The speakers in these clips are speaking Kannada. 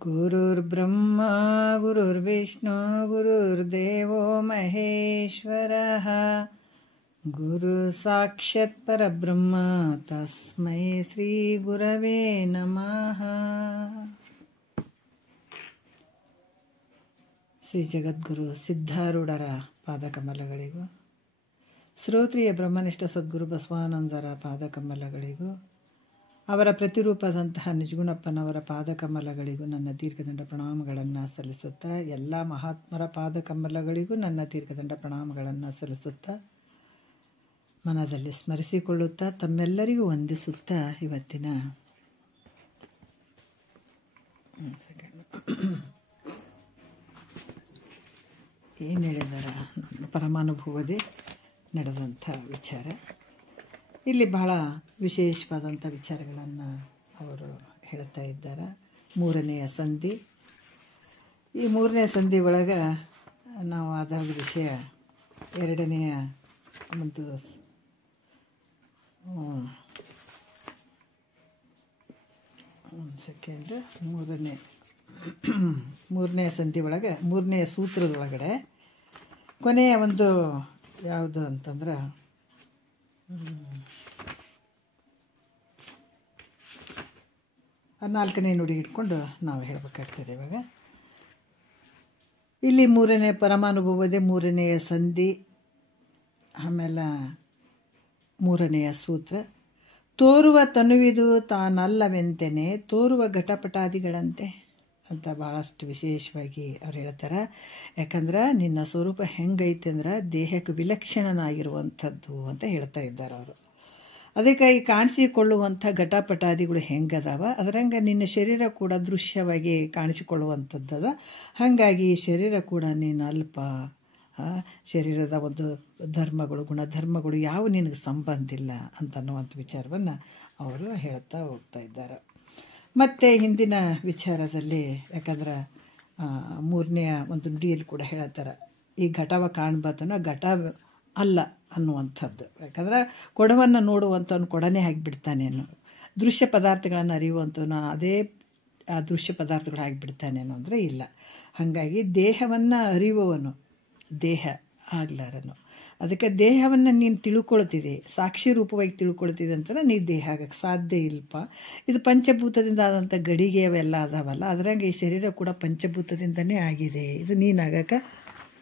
ಗುರುರ್ಬ್ರಹ್ಮ ಗುರುರ್ವಿಷ್ಣು ಗುರುರ್ದೇವೋ ಮಹೇಶ್ವರಃ ಗುರು ಸಾಕ್ಷಾತ್ ಪರಬ್ರಹ್ಮ ತಸ್ಮೈ ಶ್ರೀ ಗುರವೇ ನಮಃ. ಶ್ರೀ ಜಗದ್ಗುರು ಸಿದ್ಧಾರೂಢರ ಪಾದಕಮಲಗಳಿಗೂ, ಶ್ರೋತ್ರಿಯ ಬ್ರಹ್ಮನಿಷ್ಠ ಸದ್ಗುರು ಬಸವಾನಂದರ ಪಾದಕಮಲಗಳಿಗೂ, ಅವರ ಪ್ರತಿರೂಪದಂತಹ ನಿಜಗುಣಪ್ಪನವರ ಪಾದಕಮಲಗಳಿಗೂ ನನ್ನ ದೀರ್ಘದಂಡ ಪ್ರಣಾಮಗಳನ್ನು ಸಲ್ಲಿಸುತ್ತಾ, ಎಲ್ಲ ಮಹಾತ್ಮರ ಪಾದಕಮಲಗಳಿಗೂ ನನ್ನ ದೀರ್ಘದಂಡ ಪ್ರಣಾಮಗಳನ್ನು ಸಲ್ಲಿಸುತ್ತಾ, ಮನದಲ್ಲಿ ಸ್ಮರಿಸಿಕೊಳ್ಳುತ್ತಾ, ತಮ್ಮೆಲ್ಲರಿಗೂ ವಂದಿಸುತ್ತಾ, ಇವತ್ತಿನ ಏನು ಹೇಳಿದಾರ ಪರಮಾನುಭವದೇ ನಡೆದಂಥ ವಿಚಾರ. ಇಲ್ಲಿ ಬಹಳ ವಿಶೇಷವಾದಂಥ ವಿಚಾರಗಳನ್ನು ಅವರು ಹೇಳ್ತಾ ಇದ್ದಾರೆ. ಮೂರನೆಯ ಸಂಧಿ. ಈ ಮೂರನೇ ಸಂಧಿ ಒಳಗೆ ನಾವು ಆದಾಗ ವಿಷಯ ಎರಡನೆಯ ಒಂದು ಸೆಕೆಂಡ್ ಮೂರನೇ ಸಂಧಿ ಒಳಗೆ ಮೂರನೆಯ ಸೂತ್ರದೊಳಗಡೆ ಕೊನೆಯ ಒಂದು ಯಾವುದು ಅಂತಂದ್ರೆ ನಾಲ್ಕನೇ ನುಡಿ ಇಟ್ಕೊಂಡು ನಾವು ಹೇಳಬೇಕಾಗ್ತದೆ. ಇವಾಗ ಇಲ್ಲಿ ಮೂರನೇ ಪರಮಾನುಭವದೇ ಮೂರನೆಯ ಸಂಧಿ, ಆಮೇಲೆ ಮೂರನೆಯ ಸೂತ್ರ. ತೋರುವ ತನುವಿದು ತಾನಲ್ಲವೆಂತೆನೆ ತೋರುವ ಘಟಪಟಾದಿಗಳಂತೆ ಅಂತ ಭಾಳಷ್ಟು ವಿಶೇಷವಾಗಿ ಅವ್ರು ಹೇಳ್ತಾರೆ. ಯಾಕಂದ್ರೆ ನಿನ್ನ ಸ್ವರೂಪ ಹೆಂಗೈತೆ ಅಂದ್ರೆ ದೇಹಕ್ಕೆ ವಿಲಕ್ಷಣನಾಗಿರುವಂಥದ್ದು ಅಂತ ಹೇಳ್ತಾ ಇದ್ದಾರೆ ಅವರು. ಅದಕ್ಕೆ ಈ ಕಾಣಿಸಿಕೊಳ್ಳುವಂಥ ಘಟಪಟಾದಿಗಳು ಹೆಂಗದಾವ, ಅದರಂಗೆ ನಿನ್ನ ಶರೀರ ಕೂಡ ದೃಶ್ಯವಾಗಿ ಕಾಣಿಸಿಕೊಳ್ಳುವಂಥದ್ದದ. ಹಾಗಾಗಿ ಈ ಶರೀರ ಕೂಡ ನೀನು ಅಲ್ಪ, ಶರೀರದ ಒಂದು ಧರ್ಮಗಳು ಗುಣಧರ್ಮಗಳು ಯಾವ ನಿನಗೆ ಸಂಬಂಧ ಇಲ್ಲ ಅಂತನ್ನುವಂಥ ವಿಚಾರವನ್ನು ಅವರು ಹೇಳ್ತಾ ಹೋಗ್ತಾ ಇದ್ದಾರೆ. ಮತ್ತು ಹಿಂದಿನ ವಿಚಾರದಲ್ಲಿ ಯಾಕಂದ್ರೆ ಮೂರನೆಯ ಒಂದು ನುಡಿಯಲ್ಲಿ ಕೂಡ ಹೇಳ್ತಾರೆ, ಈ ಘಟವ ಕಾಣ್ಬಾರ್ದನ್ನ ಘಟ ಅಲ್ಲ ಅನ್ನುವಂಥದ್ದು. ಯಾಕಂದ್ರೆ ಕೊಡವನ್ನು ನೋಡುವಂಥವ್ನು ಕೊಡನೇ ಆಗಿಬಿಡ್ತಾನೆ ಅನ್ನೋ, ದೃಶ್ಯ ಪದಾರ್ಥಗಳನ್ನು ಅರಿಯುವಂಥವನು ಅದೇ ಆ ದೃಶ್ಯ ಪದಾರ್ಥಗಳು ಆಗಿಬಿಡ್ತಾನೇನೋ ಅಂದರೆ ಇಲ್ಲ. ಹಾಗಾಗಿ ದೇಹವನ್ನು ಅರಿಯುವವನು ದೇಹ ಆಗ್ಲಾರನು. ಅದಕ್ಕೆ ದೇಹವನ್ನು ನೀನು ತಿಳ್ಕೊಳ್ತಿದೆ, ಸಾಕ್ಷಿ ರೂಪವಾಗಿ ತಿಳ್ಕೊಳ್ತಿದೆ ಅಂತಂದ್ರೆ ನೀ ದೇಹ ಆಗಕ್ಕೆ ಸಾಧ್ಯ ಇಲ್ಲಪ್ಪ. ಇದು ಪಂಚಭೂತದಿಂದ ಆದಂಥ ಗಡಿಗೆ ಅವೆಲ್ಲ ಅದಾವಲ್ಲ, ಅದರಂಗೆ ಈ ಶರೀರ ಕೂಡ ಪಂಚಭೂತದಿಂದನೇ ಆಗಿದೆ, ಇದು ನೀನಾಗಕ್ಕೆ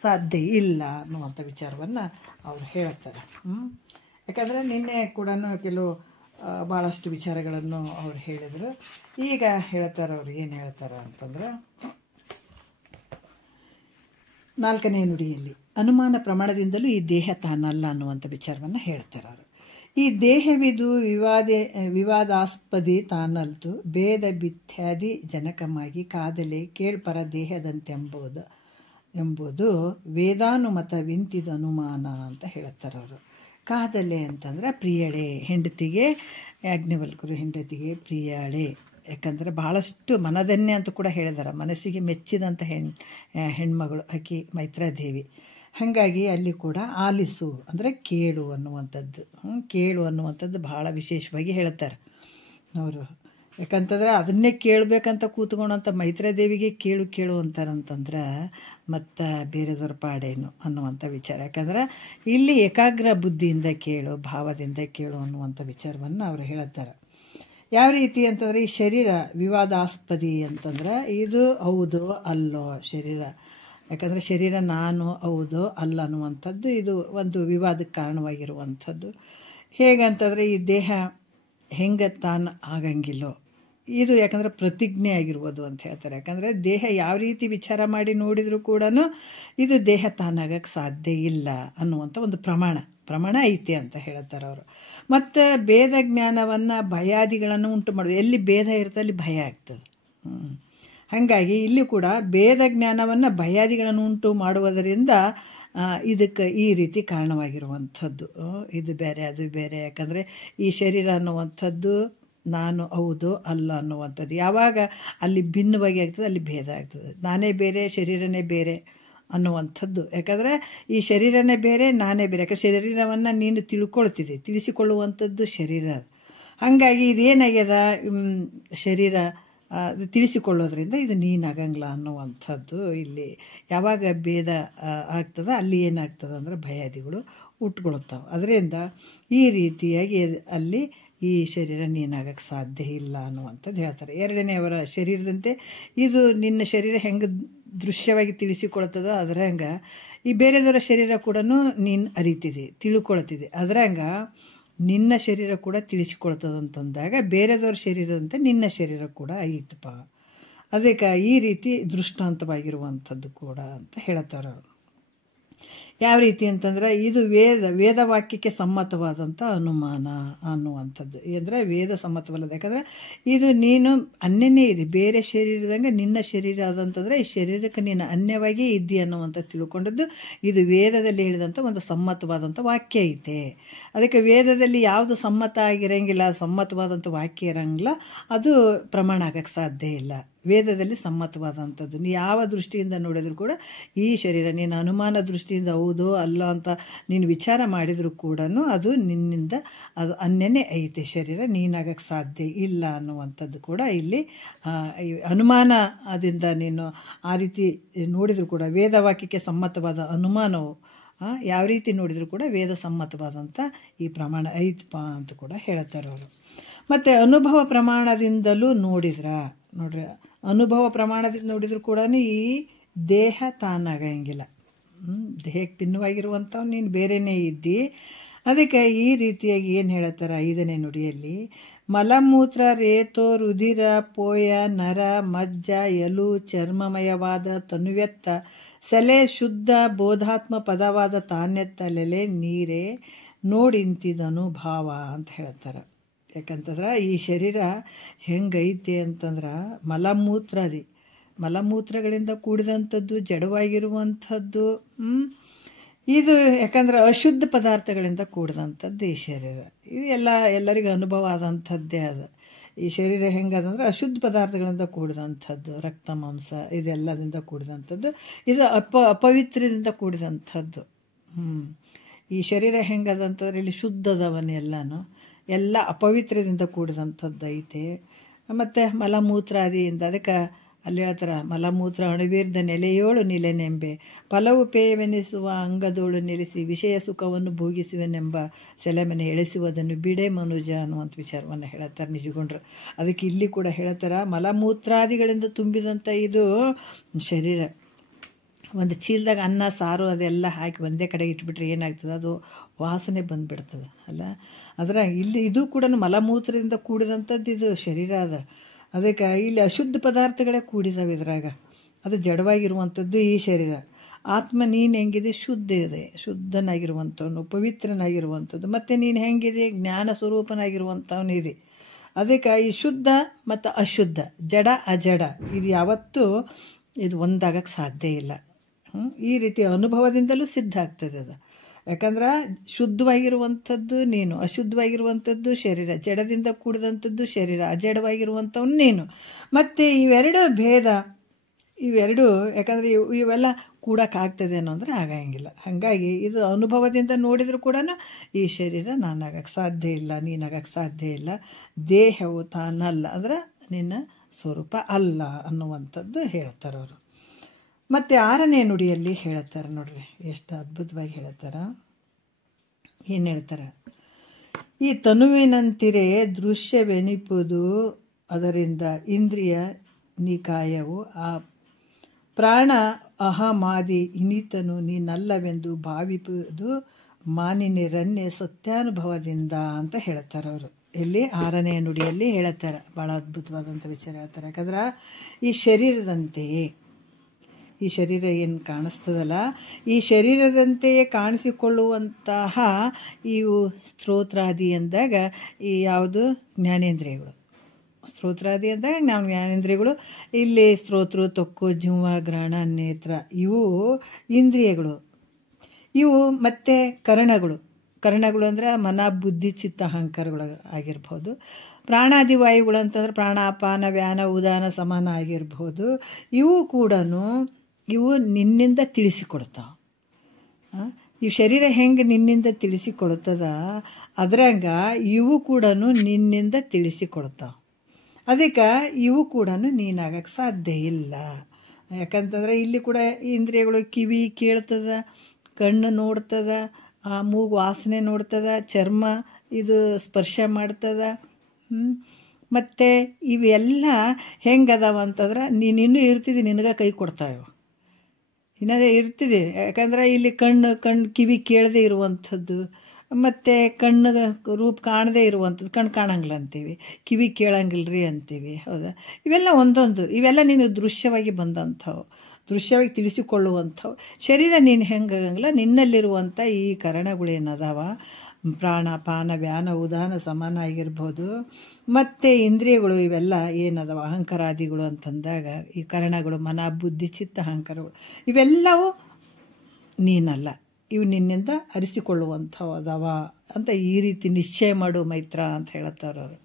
ಸಾಧ್ಯ ಇಲ್ಲ ಅನ್ನುವಂಥ ವಿಚಾರವನ್ನು ಅವ್ರು ಹೇಳ್ತಾರೆ. ಯಾಕಂದರೆ ನಿನ್ನೆ ಕೂಡ ಕೆಲವು ಭಾಳಷ್ಟು ವಿಚಾರಗಳನ್ನು ಅವ್ರು ಹೇಳಿದರು. ಈಗ ಹೇಳ್ತಾರೆ ಅವ್ರು ಏನು ಹೇಳ್ತಾರೆ ಅಂತಂದ್ರೆ ನಾಲ್ಕನೇ ನುಡಿಯಲ್ಲಿ ಅನುಮಾನ ಪ್ರಮಾಣದಿಂದಲೂ ಈ ದೇಹ ತಾನಲ್ಲ ಅನ್ನುವಂಥ ವಿಚಾರವನ್ನು ಹೇಳ್ತಾರೆ ಅವರು. ಈ ದೇಹವಿದು ವಿವಾದಾಸ್ಪದಿ ತಾನಲ್ತು ಭೇದ ಬಿತ್ಯಾದಿ ಜನಕಮಾಗಿ ಕಾದಲೆ ಕೇಳ್ಪರ ದೇಹದಂತೆಂಬುದು ವೇದಾನುಮತವಿಂತಿದ ಅನುಮಾನ ಅಂತ ಹೇಳ್ತಾರೆ ಅವರು. ಕಾದಲೆ ಅಂತಂದ್ರೆ ಪ್ರಿಯಳೆ, ಹೆಂಡತಿಗೆ ಯಾಜ್ಞವಲ್ಕರು ಹೆಂಡತಿಗೆ ಪ್ರಿಯಾಳೆ. ಯಾಕಂದರೆ ಭಾಳಷ್ಟು ಮನದನ್ನೇ ಅಂತ ಕೂಡ ಹೇಳಿದಾರೆ, ಮನಸ್ಸಿಗೆ ಮೆಚ್ಚಿದಂಥ ಹೆಣ್ಮಗಳು ಆಕಿ ಮೈತ್ರಾದೇವಿ. ಹಾಗಾಗಿ ಅಲ್ಲಿ ಕೂಡ ಆಲಿಸು ಅಂದರೆ ಕೇಳು ಅನ್ನುವಂಥದ್ದು, ಕೇಳು ಅನ್ನುವಂಥದ್ದು ಭಾಳ ವಿಶೇಷವಾಗಿ ಹೇಳ್ತಾರೆ ಅವರು. ಯಾಕಂತಂದ್ರೆ ಅದನ್ನೇ ಕೇಳಬೇಕಂತ ಕೂತ್ಕೊಂಡಂಥ ಮೈತ್ರಾದೇವಿಗೆ ಕೇಳು ಕೇಳು ಅಂತಾರಂತಂದ್ರೆ ಮತ್ತು ಬೇರೆದವ್ರ ಪಾಡೇನು ಅನ್ನುವಂಥ ವಿಚಾರ. ಯಾಕಂದ್ರೆ ಇಲ್ಲಿ ಏಕಾಗ್ರ ಬುದ್ಧಿಯಿಂದ ಕೇಳು, ಭಾವದಿಂದ ಕೇಳು ಅನ್ನುವಂಥ ವಿಚಾರವನ್ನು ಅವರು ಹೇಳ್ತಾರೆ. ಯಾವ ರೀತಿ ಅಂತಂದರೆ ಈ ಶರೀರ ವಿವಾದಾಸ್ಪದಿ ಅಂತಂದ್ರೆ ಇದು ಹೌದು ಅಲ್ಲೋ ಶರೀರ. ಯಾಕಂದರೆ ಶರೀರ ನಾನು ಹೌದು ಅಲ್ಲ ಅನ್ನುವಂಥದ್ದು ಇದು ಒಂದು ವಿವಾದಕ್ಕೆ ಕಾರಣವಾಗಿರುವಂಥದ್ದು. ಹೇಗಂತಂದರೆ ಈ ದೇಹ ಹೆಂಗೆ ತಾನು ಆಗಂಗಿಲ್ಲೋ ಇದು ಯಾಕಂದರೆ ಪ್ರತಿಜ್ಞೆ ಆಗಿರ್ಬೋದು ಅಂತ ಹೇಳ್ತಾರೆ. ಯಾಕಂದರೆ ದೇಹ ಯಾವ ರೀತಿ ವಿಚಾರ ಮಾಡಿ ನೋಡಿದರೂ ಕೂಡ ಇದು ದೇಹ ತಾನಾಗಕ್ಕೆ ಸಾಧ್ಯ ಇಲ್ಲ ಅನ್ನುವಂಥ ಒಂದು ಪ್ರಮಾಣ ಐತಿ ಅಂತ ಹೇಳ್ತಾರೆ ಅವರು. ಮತ್ತು ಭೇದ ಜ್ಞಾನವನ್ನು ಭಯಾದಿಗಳನ್ನು ಉಂಟು ಮಾಡೋದು, ಎಲ್ಲಿ ಭೇದ ಇರ್ತದೆ ಅಲ್ಲಿ ಭಯ ಆಗ್ತದೆ. ಹಾಗಾಗಿ ಇಲ್ಲಿ ಕೂಡ ಭೇದ ಜ್ಞಾನವನ್ನು ಭಯಾದಿಗಳನ್ನು ಉಂಟು ಮಾಡುವುದರಿಂದ ಇದಕ್ಕೆ ಈ ರೀತಿ ಕಾರಣವಾಗಿರುವಂಥದ್ದು. ಇದು ಬೇರೆ ಅದು ಬೇರೆ. ಯಾಕಂದರೆ ಈ ಶರೀರ ಅನ್ನುವಂಥದ್ದು ನಾನು ಹೌದು ಅಲ್ಲ ಅನ್ನುವಂಥದ್ದು ಯಾವಾಗ ಅಲ್ಲಿ ಭಿನ್ನವಾಗಿ ಆಗ್ತದೆ ಅಲ್ಲಿ ಭೇದ ಆಗ್ತದೆ. ನಾನೇ ಬೇರೆ ಶರೀರನೇ ಬೇರೆ ಅನ್ನುವಂಥದ್ದು. ಯಾಕಂದರೆ ಈ ಶರೀರನೇ ಬೇರೆ, ನಾನೇ ಬೇರೆ. ಯಾಕಂದ್ರೆ ಶರೀರವನ್ನು ನೀನು ತಿಳಿಸಿಕೊಳ್ಳುವಂಥದ್ದು ಶರೀರ. ಹಾಗಾಗಿ ಇದೇನಾಗ್ಯದ, ಶರೀರ ತಿಳಿಸಿಕೊಳ್ಳೋದ್ರಿಂದ ಇದು ನೀನಾಗಂಗಿಲ್ಲ ಅನ್ನುವಂಥದ್ದು. ಇಲ್ಲಿ ಯಾವಾಗ ಭೇದ ಆಗ್ತದೆ ಅಲ್ಲಿ ಏನಾಗ್ತದೆ ಅಂದ್ರೆ ಭಯಾದಿಗಳು ಹುಟ್ಕೊಳ್ತಾವೆ. ಅದರಿಂದ ಈ ರೀತಿಯಾಗಿ ಅಲ್ಲಿ ಈ ಶರೀರ ನೀನಾಗಕ್ಕೆ ಸಾಧ್ಯ ಇಲ್ಲ ಅನ್ನುವಂಥದ್ದು ಹೇಳ್ತಾರೆ. ಎರಡನೇ ಅವರ ಶರೀರದಂತೆ ಇದು ನಿನ್ನ ಶರೀರ ಹೆಂಗೆ ದೃಶ್ಯವಾಗಿ ತಿಳಿಸಿಕೊಳ್ತದ ಅದರಂಗ ಈ ಬೇರೆದವರ ಶರೀರ ಕೂಡ ನೀನು ಅರಿತಿದೆ, ತಿಳ್ಕೊಳ್ತಿದೆ. ಅದರಂಗ ನಿನ್ನ ಶರೀರ ಕೂಡ ತಿಳಿಸಿಕೊಳ್ತದಂತಂದಾಗ ಬೇರೆದವ್ರ ಶರೀರದಂತೆ ನಿನ್ನ ಶರೀರ ಕೂಡ ಐತಪ್ಪ. ಅದಕ್ಕೆ ಈ ರೀತಿ ದೃಷ್ಟಾಂತವಾಗಿರುವಂಥದ್ದು ಕೂಡ ಅಂತ ಹೇಳ್ತಾರೆ ಅವರು. ಯಾವ ರೀತಿ ಅಂತಂದ್ರೆ ಇದು ವೇದವಾಕ್ಯಕ್ಕೆ ಸಮ್ಮತವಾದಂಥ ಅನುಮಾನ ಅನ್ನುವಂಥದ್ದು. ಅಂದರೆ ವೇದ ಸಮ್ಮತವಲ್ಲದ. ಯಾಕಂದರೆ ಇದು ನೀನು ಅನ್ಯನೇ ಇದೆ, ಬೇರೆ ಶರೀರದಂಗೆ ನಿನ್ನ ಶರೀರ ಅದಂತಂದರೆ ಈ ಶರೀರಕ್ಕೆ ನೀನು ಅನ್ಯವಾಗಿ ಇದ್ದಿ ಅನ್ನುವಂಥ ತಿಳ್ಕೊಂಡದ್ದು ಇದು ವೇದದಲ್ಲಿ ಹೇಳಿದಂಥ ಒಂದು ಸಮ್ಮತವಾದಂಥ ವಾಕ್ಯ ಐತೆ. ಅದಕ್ಕೆ ವೇದದಲ್ಲಿ ಯಾವುದು ಸಮ್ಮತ ಆಗಿರಂಗಿಲ್ಲ, ಸಮ್ಮತವಾದಂಥ ವಾಕ್ಯ ಇರಂಗಿಲ್ಲ, ಅದು ಪ್ರಮಾಣ ಆಗಕ್ಕೆ ಸಾಧ್ಯ ಇಲ್ಲ. ವೇದದಲ್ಲಿ ಸಮ್ಮತವಾದಂಥದ್ದು ನೀ ಯಾವ ದೃಷ್ಟಿಯಿಂದ ನೋಡಿದ್ರು ಕೂಡ ಈ ಶರೀರ ನೀನು ಅನುಮಾನ ದೃಷ್ಟಿಯಿಂದ ಹೌದೋ ಅಲ್ಲ ಅಂತ ನೀನು ವಿಚಾರ ಮಾಡಿದರೂ ಕೂಡ ಅದು ನಿನ್ನಿಂದ ಅದು ಅನ್ಯನೇ ಐತೆ, ಶರೀರ ನೀನಾಗಕ್ಕೆ ಸಾಧ್ಯ ಇಲ್ಲ ಅನ್ನುವಂಥದ್ದು ಕೂಡ ಇಲ್ಲಿ ಅನುಮಾನ. ಅದರಿಂದ ನೀನು ಆ ರೀತಿ ನೋಡಿದರೂ ಕೂಡ ವೇದವಾಕ್ಯಕ್ಕೆ ಸಮ್ಮತವಾದ ಅನುಮಾನವು ಯಾವ ರೀತಿ ನೋಡಿದರೂ ಕೂಡ ವೇದ ಸಮ್ಮತವಾದಂಥ ಈ ಪ್ರಮಾಣ ಐತಪ್ಪ ಅಂತ ಕೂಡ ಹೇಳ್ತಾರೆ ಅವರು. ಮತ್ತು ಅನುಭವ ಪ್ರಮಾಣದಿಂದಲೂ ನೋಡ್ರಿ ಅನುಭವ ಪ್ರಮಾಣದಿಂದ ನೋಡಿದ್ರು ಕೂಡ ಈ ದೇಹ ತಾನಾಗಂಗಿಲ್ಲ. ದೇಹಕ್ಕೆ ಭಿನ್ನವಾಗಿರುವಂಥವು ನೀನು ಬೇರೆಯೇ ಇದ್ದಿ. ಅದಕ್ಕೆ ಈ ರೀತಿಯಾಗಿ ಏನು ಹೇಳ್ತಾರೆ 5ನೇ ನುಡಿಯಲ್ಲಿ, ಮಲಮೂತ್ರ ರೇತೋ ರುಧಿರ ಪೋಯ ನರ ಮಜ್ಜ ಎಲು ಚರ್ಮಮಯವಾದ ತನುವೆತ್ತ ಸೆಲೆ ಶುದ್ಧ ಬೋಧಾತ್ಮ ಪದವಾದ ತಾನೆತ್ತಲೆಲೆ ನೀರೇ ನೋಡಿಂತಿದನು ಭಾವ ಅಂತ ಹೇಳ್ತಾರೆ. ಯಾಕಂತಂದ್ರೆ ಈ ಶರೀರ ಹೆಂಗೈತೆ ಅಂತಂದ್ರೆ ಮಲಮೂತ್ರಗಳಿಂದ ಕೂಡಿದಂಥದ್ದು, ಜಡವಾಗಿರುವಂಥದ್ದು. ಇದು ಯಾಕಂದ್ರೆ ಅಶುದ್ಧ ಪದಾರ್ಥಗಳಿಂದ ಕೂಡಿದಂಥದ್ದು ಈ ಶರೀರ. ಇದು ಎಲ್ಲರಿಗೂ ಅನುಭವ ಆದಂಥದ್ದೇ ಅದು. ಈ ಶರೀರ ಹೆಂಗದಂದ್ರೆ ಅಶುದ್ಧ ಪದಾರ್ಥಗಳಿಂದ ಕೂಡಿದಂಥದ್ದು, ರಕ್ತ ಮಾಂಸ ಇದೆಲ್ಲದಿಂದ ಕೂಡಿದಂಥದ್ದು. ಇದು ಅಪವಿತ್ರದಿಂದ ಕೂಡಿದಂಥದ್ದು. ಈ ಶರೀರ ಹೆಂಗದಂತಂದ್ರೆ ಇಲ್ಲಿ ಶುದ್ಧದವನ್ನೆಲ್ಲನೂ ಎಲ್ಲ ಅಪವಿತ್ರದಿಂದ ಕೂಡಿದಂಥದ್ದು ಐತೆ. ಮತ್ತು ಮಲಮೂತ್ರಾದಿಯಿಂದ ಅದಕ್ಕೆ ಅಲ್ಲಿ ಹೇಳ್ತಾರೆ, ಮಲಮೂತ್ರ ಅಣುವೀರ್ದ ನೆಲೆಯೋಳು ನಿಲೆನೆಂಬೆ ಫಲವು ಪೇಯವೆನಿಸುವ ಅಂಗದೋಳು ನೆಲೆಸಿ ವಿಷಯ ಸುಖವನ್ನು ಭೋಗಿಸುವೆನೆಂಬ ಸೆಲೆಮನೆ ಎಳೆಸುವುದನ್ನು ಬಿಡೆ ಮನುಜ ಅನ್ನುವಂಥ ವಿಚಾರವನ್ನು ಹೇಳ್ತಾರೆ ನಿಜಗೊಂಡ್ರು. ಅದಕ್ಕೆ ಇಲ್ಲಿ ಕೂಡ ಹೇಳ್ತಾರೆ, ಮಲಮೂತ್ರಾದಿಗಳಿಂದ ತುಂಬಿದಂಥ ಇದು ಶರೀರ. ಒಂದು ಚೀಲದಾಗ ಅನ್ನ ಸಾರು ಅದೆಲ್ಲ ಹಾಕಿ ಒಂದೇ ಕಡೆಗೆ ಇಟ್ಬಿಟ್ರೆ ಏನಾಗ್ತದೆ, ಅದು ವಾಸನೆ ಬಂದುಬಿಡ್ತದೆ ಅಲ್ಲ. ಅದ್ರಾಗ ಇಲ್ಲಿ ಇದು ಕೂಡ ಮಲಮೂತ್ರದಿಂದ ಕೂಡಿದಂಥದ್ದು ಇದು ಶರೀರ ಅದ. ಅದಕ್ಕೆ ಇಲ್ಲಿ ಅಶುದ್ಧ ಪದಾರ್ಥಗಳೇ ಕೂಡಿದಾವೆ ಇದ್ರಾಗ. ಅದು ಜಡವಾಗಿರುವಂಥದ್ದು ಈ ಶರೀರ. ಆತ್ಮ ನೀನು ಹೆಂಗಿದೆ, ಶುದ್ಧ ಇದೆ, ಶುದ್ಧನಾಗಿರುವಂಥವನು, ಪವಿತ್ರನಾಗಿರುವಂಥದ್ದು. ಮತ್ತು ನೀನು ಹೆಂಗಿದೆ, ಜ್ಞಾನ ಸ್ವರೂಪನಾಗಿರುವಂಥವನು ಇದೆ. ಅದಕ್ಕೆ ಈ ಶುದ್ಧ ಮತ್ತು ಅಶುದ್ಧ, ಜಡ ಅಜಡ ಇದು ಯಾವತ್ತೂ ಇದು ಒಂದಾಗಕ್ಕೆ ಸಾಧ್ಯ ಇಲ್ಲ. ಈ ರೀತಿ ಅನುಭವದಿಂದಲೂ ಸಿದ್ಧ ಆಗ್ತದೆ ಅದು. ಯಾಕಂದ್ರೆ ಶುದ್ಧವಾಗಿರುವಂಥದ್ದು ನೀನು, ಅಶುದ್ಧವಾಗಿರುವಂಥದ್ದು ಶರೀರ, ಜಡದಿಂದ ಕೂಡಿದಂಥದ್ದು ಶರೀರ, ಅಜಡವಾಗಿರುವಂಥವ್ನು ನೀನು. ಮತ್ತು ಇವೆರಡು ಭೇದ, ಇವೆರಡು ಯಾಕಂದರೆ ಇವೆಲ್ಲ ಕೂಡಕ್ಕಾಗ್ತದೆ ಅನ್ನೋಂದ್ರೆ ಆಗಂಗಿಲ್ಲ. ಹಾಗಾಗಿ ಇದು ಅನುಭವದಿಂದ ನೋಡಿದರೂ ಕೂಡ ಈ ಶರೀರ ನಾನಾಗಕ್ಕೆ ಸಾಧ್ಯ ಇಲ್ಲ, ನೀನಾಗಕ್ಕೆ ಸಾಧ್ಯ ಇಲ್ಲ, ದೇಹವು ತಾನಲ್ಲ ಅಂದ್ರೆ ನಿನ್ನ ಸ್ವರೂಪ ಅಲ್ಲ ಅನ್ನುವಂಥದ್ದು ಹೇಳ್ತಾರೆ ಅವರು. ಮತ್ತು 6ನೇ ನುಡಿಯಲ್ಲಿ ಹೇಳ್ತಾರೆ ನೋಡ್ರಿ, ಎಷ್ಟು ಅದ್ಭುತವಾಗಿ ಹೇಳ್ತಾರೆ. ಏನು ಹೇಳ್ತಾರೆ, ಈ ತನುವಿನಂತಿರೆ ದೃಶ್ಯವೆನಿಪುದು ಅದರಿಂದ ಇಂದ್ರಿಯ ನಿಕಾಯವು ಆ ಪ್ರಾಣ ಅಹಮಾದಿ ಇನಿತನು ನೀನಲ್ಲವೆಂದು ಭಾವಿಪುದು ಮಾನಿನಿರನ್ನೇ ಸತ್ಯಾನುಭವದಿಂದ ಅಂತ ಹೇಳ್ತಾರೆ ಅವರು. ಇಲ್ಲಿ 6ನೇ ನುಡಿಯಲ್ಲಿ ಹೇಳ್ತಾರೆ, ಭಾಳ ಅದ್ಭುತವಾದಂಥ ವಿಚಾರ ಹೇಳ್ತಾರೆ. ಯಾಕಂದ್ರೆ ಈ ಶರೀರದಂತೆಯೇ, ಈ ಶರೀರ ಏನು ಕಾಣಿಸ್ತದಲ್ಲ, ಈ ಶರೀರದಂತೆಯೇ ಕಾಣಿಸಿಕೊಳ್ಳುವಂತಹ ಇವು ಸ್ತೋತ್ರಾದಿ ಅಂದಾಗ ಈ ಯಾವುದು ಜ್ಞಾನೇಂದ್ರಿಯಗಳು, ಸ್ತೋತ್ರಾದಿ ಅಂದಾಗ ಜ್ಞಾನೇಂದ್ರಿಯಗಳು. ಇಲ್ಲಿ ಸ್ತೋತ್ರ, ತೊಕ್ಕು, ಜಿಹ್ವ, ಗ್ರಹಣ, ನೇತ್ರ ಇವು ಇಂದ್ರಿಯಗಳು. ಇವು ಮತ್ತು ಕರಣಗಳು ಅಂದರೆ ಮನ, ಬುದ್ಧಿ, ಚಿತ್ತ, ಅಹಂಕಾರಗಳು ಆಗಿರ್ಬೋದು. ಪ್ರಾಣಾದಿ ವಾಯುಗಳು ಅಂತಂದ್ರೆ ಪ್ರಾಣ, ಅಪಾನ, ವ್ಯಾನ, ಉದಾನ, ಸಮಾನ ಆಗಿರ್ಬೋದು. ಇವು ಕೂಡ ಇವು ನಿನ್ನಿಂದ ತಿಳಿಸಿಕೊಡ್ತಾವೆ. ಈ ಶರೀರ ಹೆಂಗೆ ನಿನ್ನಿಂದ ತಿಳಿಸಿಕೊಡ್ತದ ಅದ್ರಂಗ ಇವು ಕೂಡ ನಿನ್ನಿಂದ ತಿಳಿಸಿಕೊಡ್ತಾವೆ. ಅದಕ್ಕೆ ಇವು ಕೂಡ ನೀನಾಗಕ್ಕೆ ಸಾಧ್ಯ ಇಲ್ಲ. ಯಾಕಂತಂದ್ರೆ ಇಲ್ಲಿ ಕೂಡ ಇಂದ್ರಿಯಗಳು ಕಿವಿ ಕೇಳ್ತದ, ಕಣ್ಣು ನೋಡ್ತದ, ಮೂಗು ವಾಸನೆ ನೋಡ್ತದ, ಚರ್ಮ ಇದು ಸ್ಪರ್ಶ ಮಾಡ್ತದ. ಮತ್ತು ಇವೆಲ್ಲ ಹೆಂಗದಾವ ಅಂತಂದ್ರೆ ನೀನಿನ್ನೂ ಇರ್ತಿದ್ದಿ, ನಿನಗೆ ಕೈ ಕೊಡ್ತಾವೆ. ಇನ್ನೂ ಇರ್ತಿದೆ. ಯಾಕಂದ್ರೆ ಇಲ್ಲಿ ಕಣ್ಣು ಕಿವಿ ಕೇಳದೆ ಇರುವಂಥದ್ದು, ಮತ್ತು ಕಣ್ಣಿಗೆ ರೂಪ ಕಾಣದೇ ಇರುವಂಥದ್ದು, ಕಣ್ಣು ಕಾಣಂಗಿಲ್ಲ ಅಂತೀವಿ, ಕಿವಿ ಕೇಳಂಗಿಲ್ರಿ ಅಂತೀವಿ. ಹೌದಾ? ಇವೆಲ್ಲ ಒಂದೊಂದು, ಇವೆಲ್ಲ ನೀನು ದೃಶ್ಯವಾಗಿ ಬಂದಂಥವು, ದೃಶ್ಯವಾಗಿ ತಿಳಿಸಿಕೊಳ್ಳುವಂಥವು. ಶರೀರ ನೀನು ಹೆಂಗಾಗಂಗಿಲ್ಲ, ನಿನ್ನಲ್ಲಿರುವಂಥ ಈ ಕರಣಗಳೇನದಾವ, ಪ್ರಾಣ ಪಾನ ವ್ಯಾನ ಉದಾನ ಸಮಾನ ಆಗಿರ್ಬೋದು, ಮತ್ತು ಇಂದ್ರಿಯಗಳು ಇವೆಲ್ಲ ಏನದಾವ ಅಹಂಕಾರಾದಿಗಳು ಅಂತಂದಾಗ ಈ ಕರಣಗಳು ಮನ ಬುದ್ಧಿ ಚಿತ್ತ ಅಹಂಕಾರಗಳು ಇವೆಲ್ಲವೂ ನೀನಲ್ಲ, ಇವು ನಿನ್ನಿಂದ ಅರಿಸಿಕೊಳ್ಳುವಂಥವು ಅದಾವ ಅಂತ ಈ ರೀತಿ ನಿಶ್ಚಯ ಮಾಡು ಮೈತ್ರ ಅಂತ ಹೇಳ್ತಾರವರು.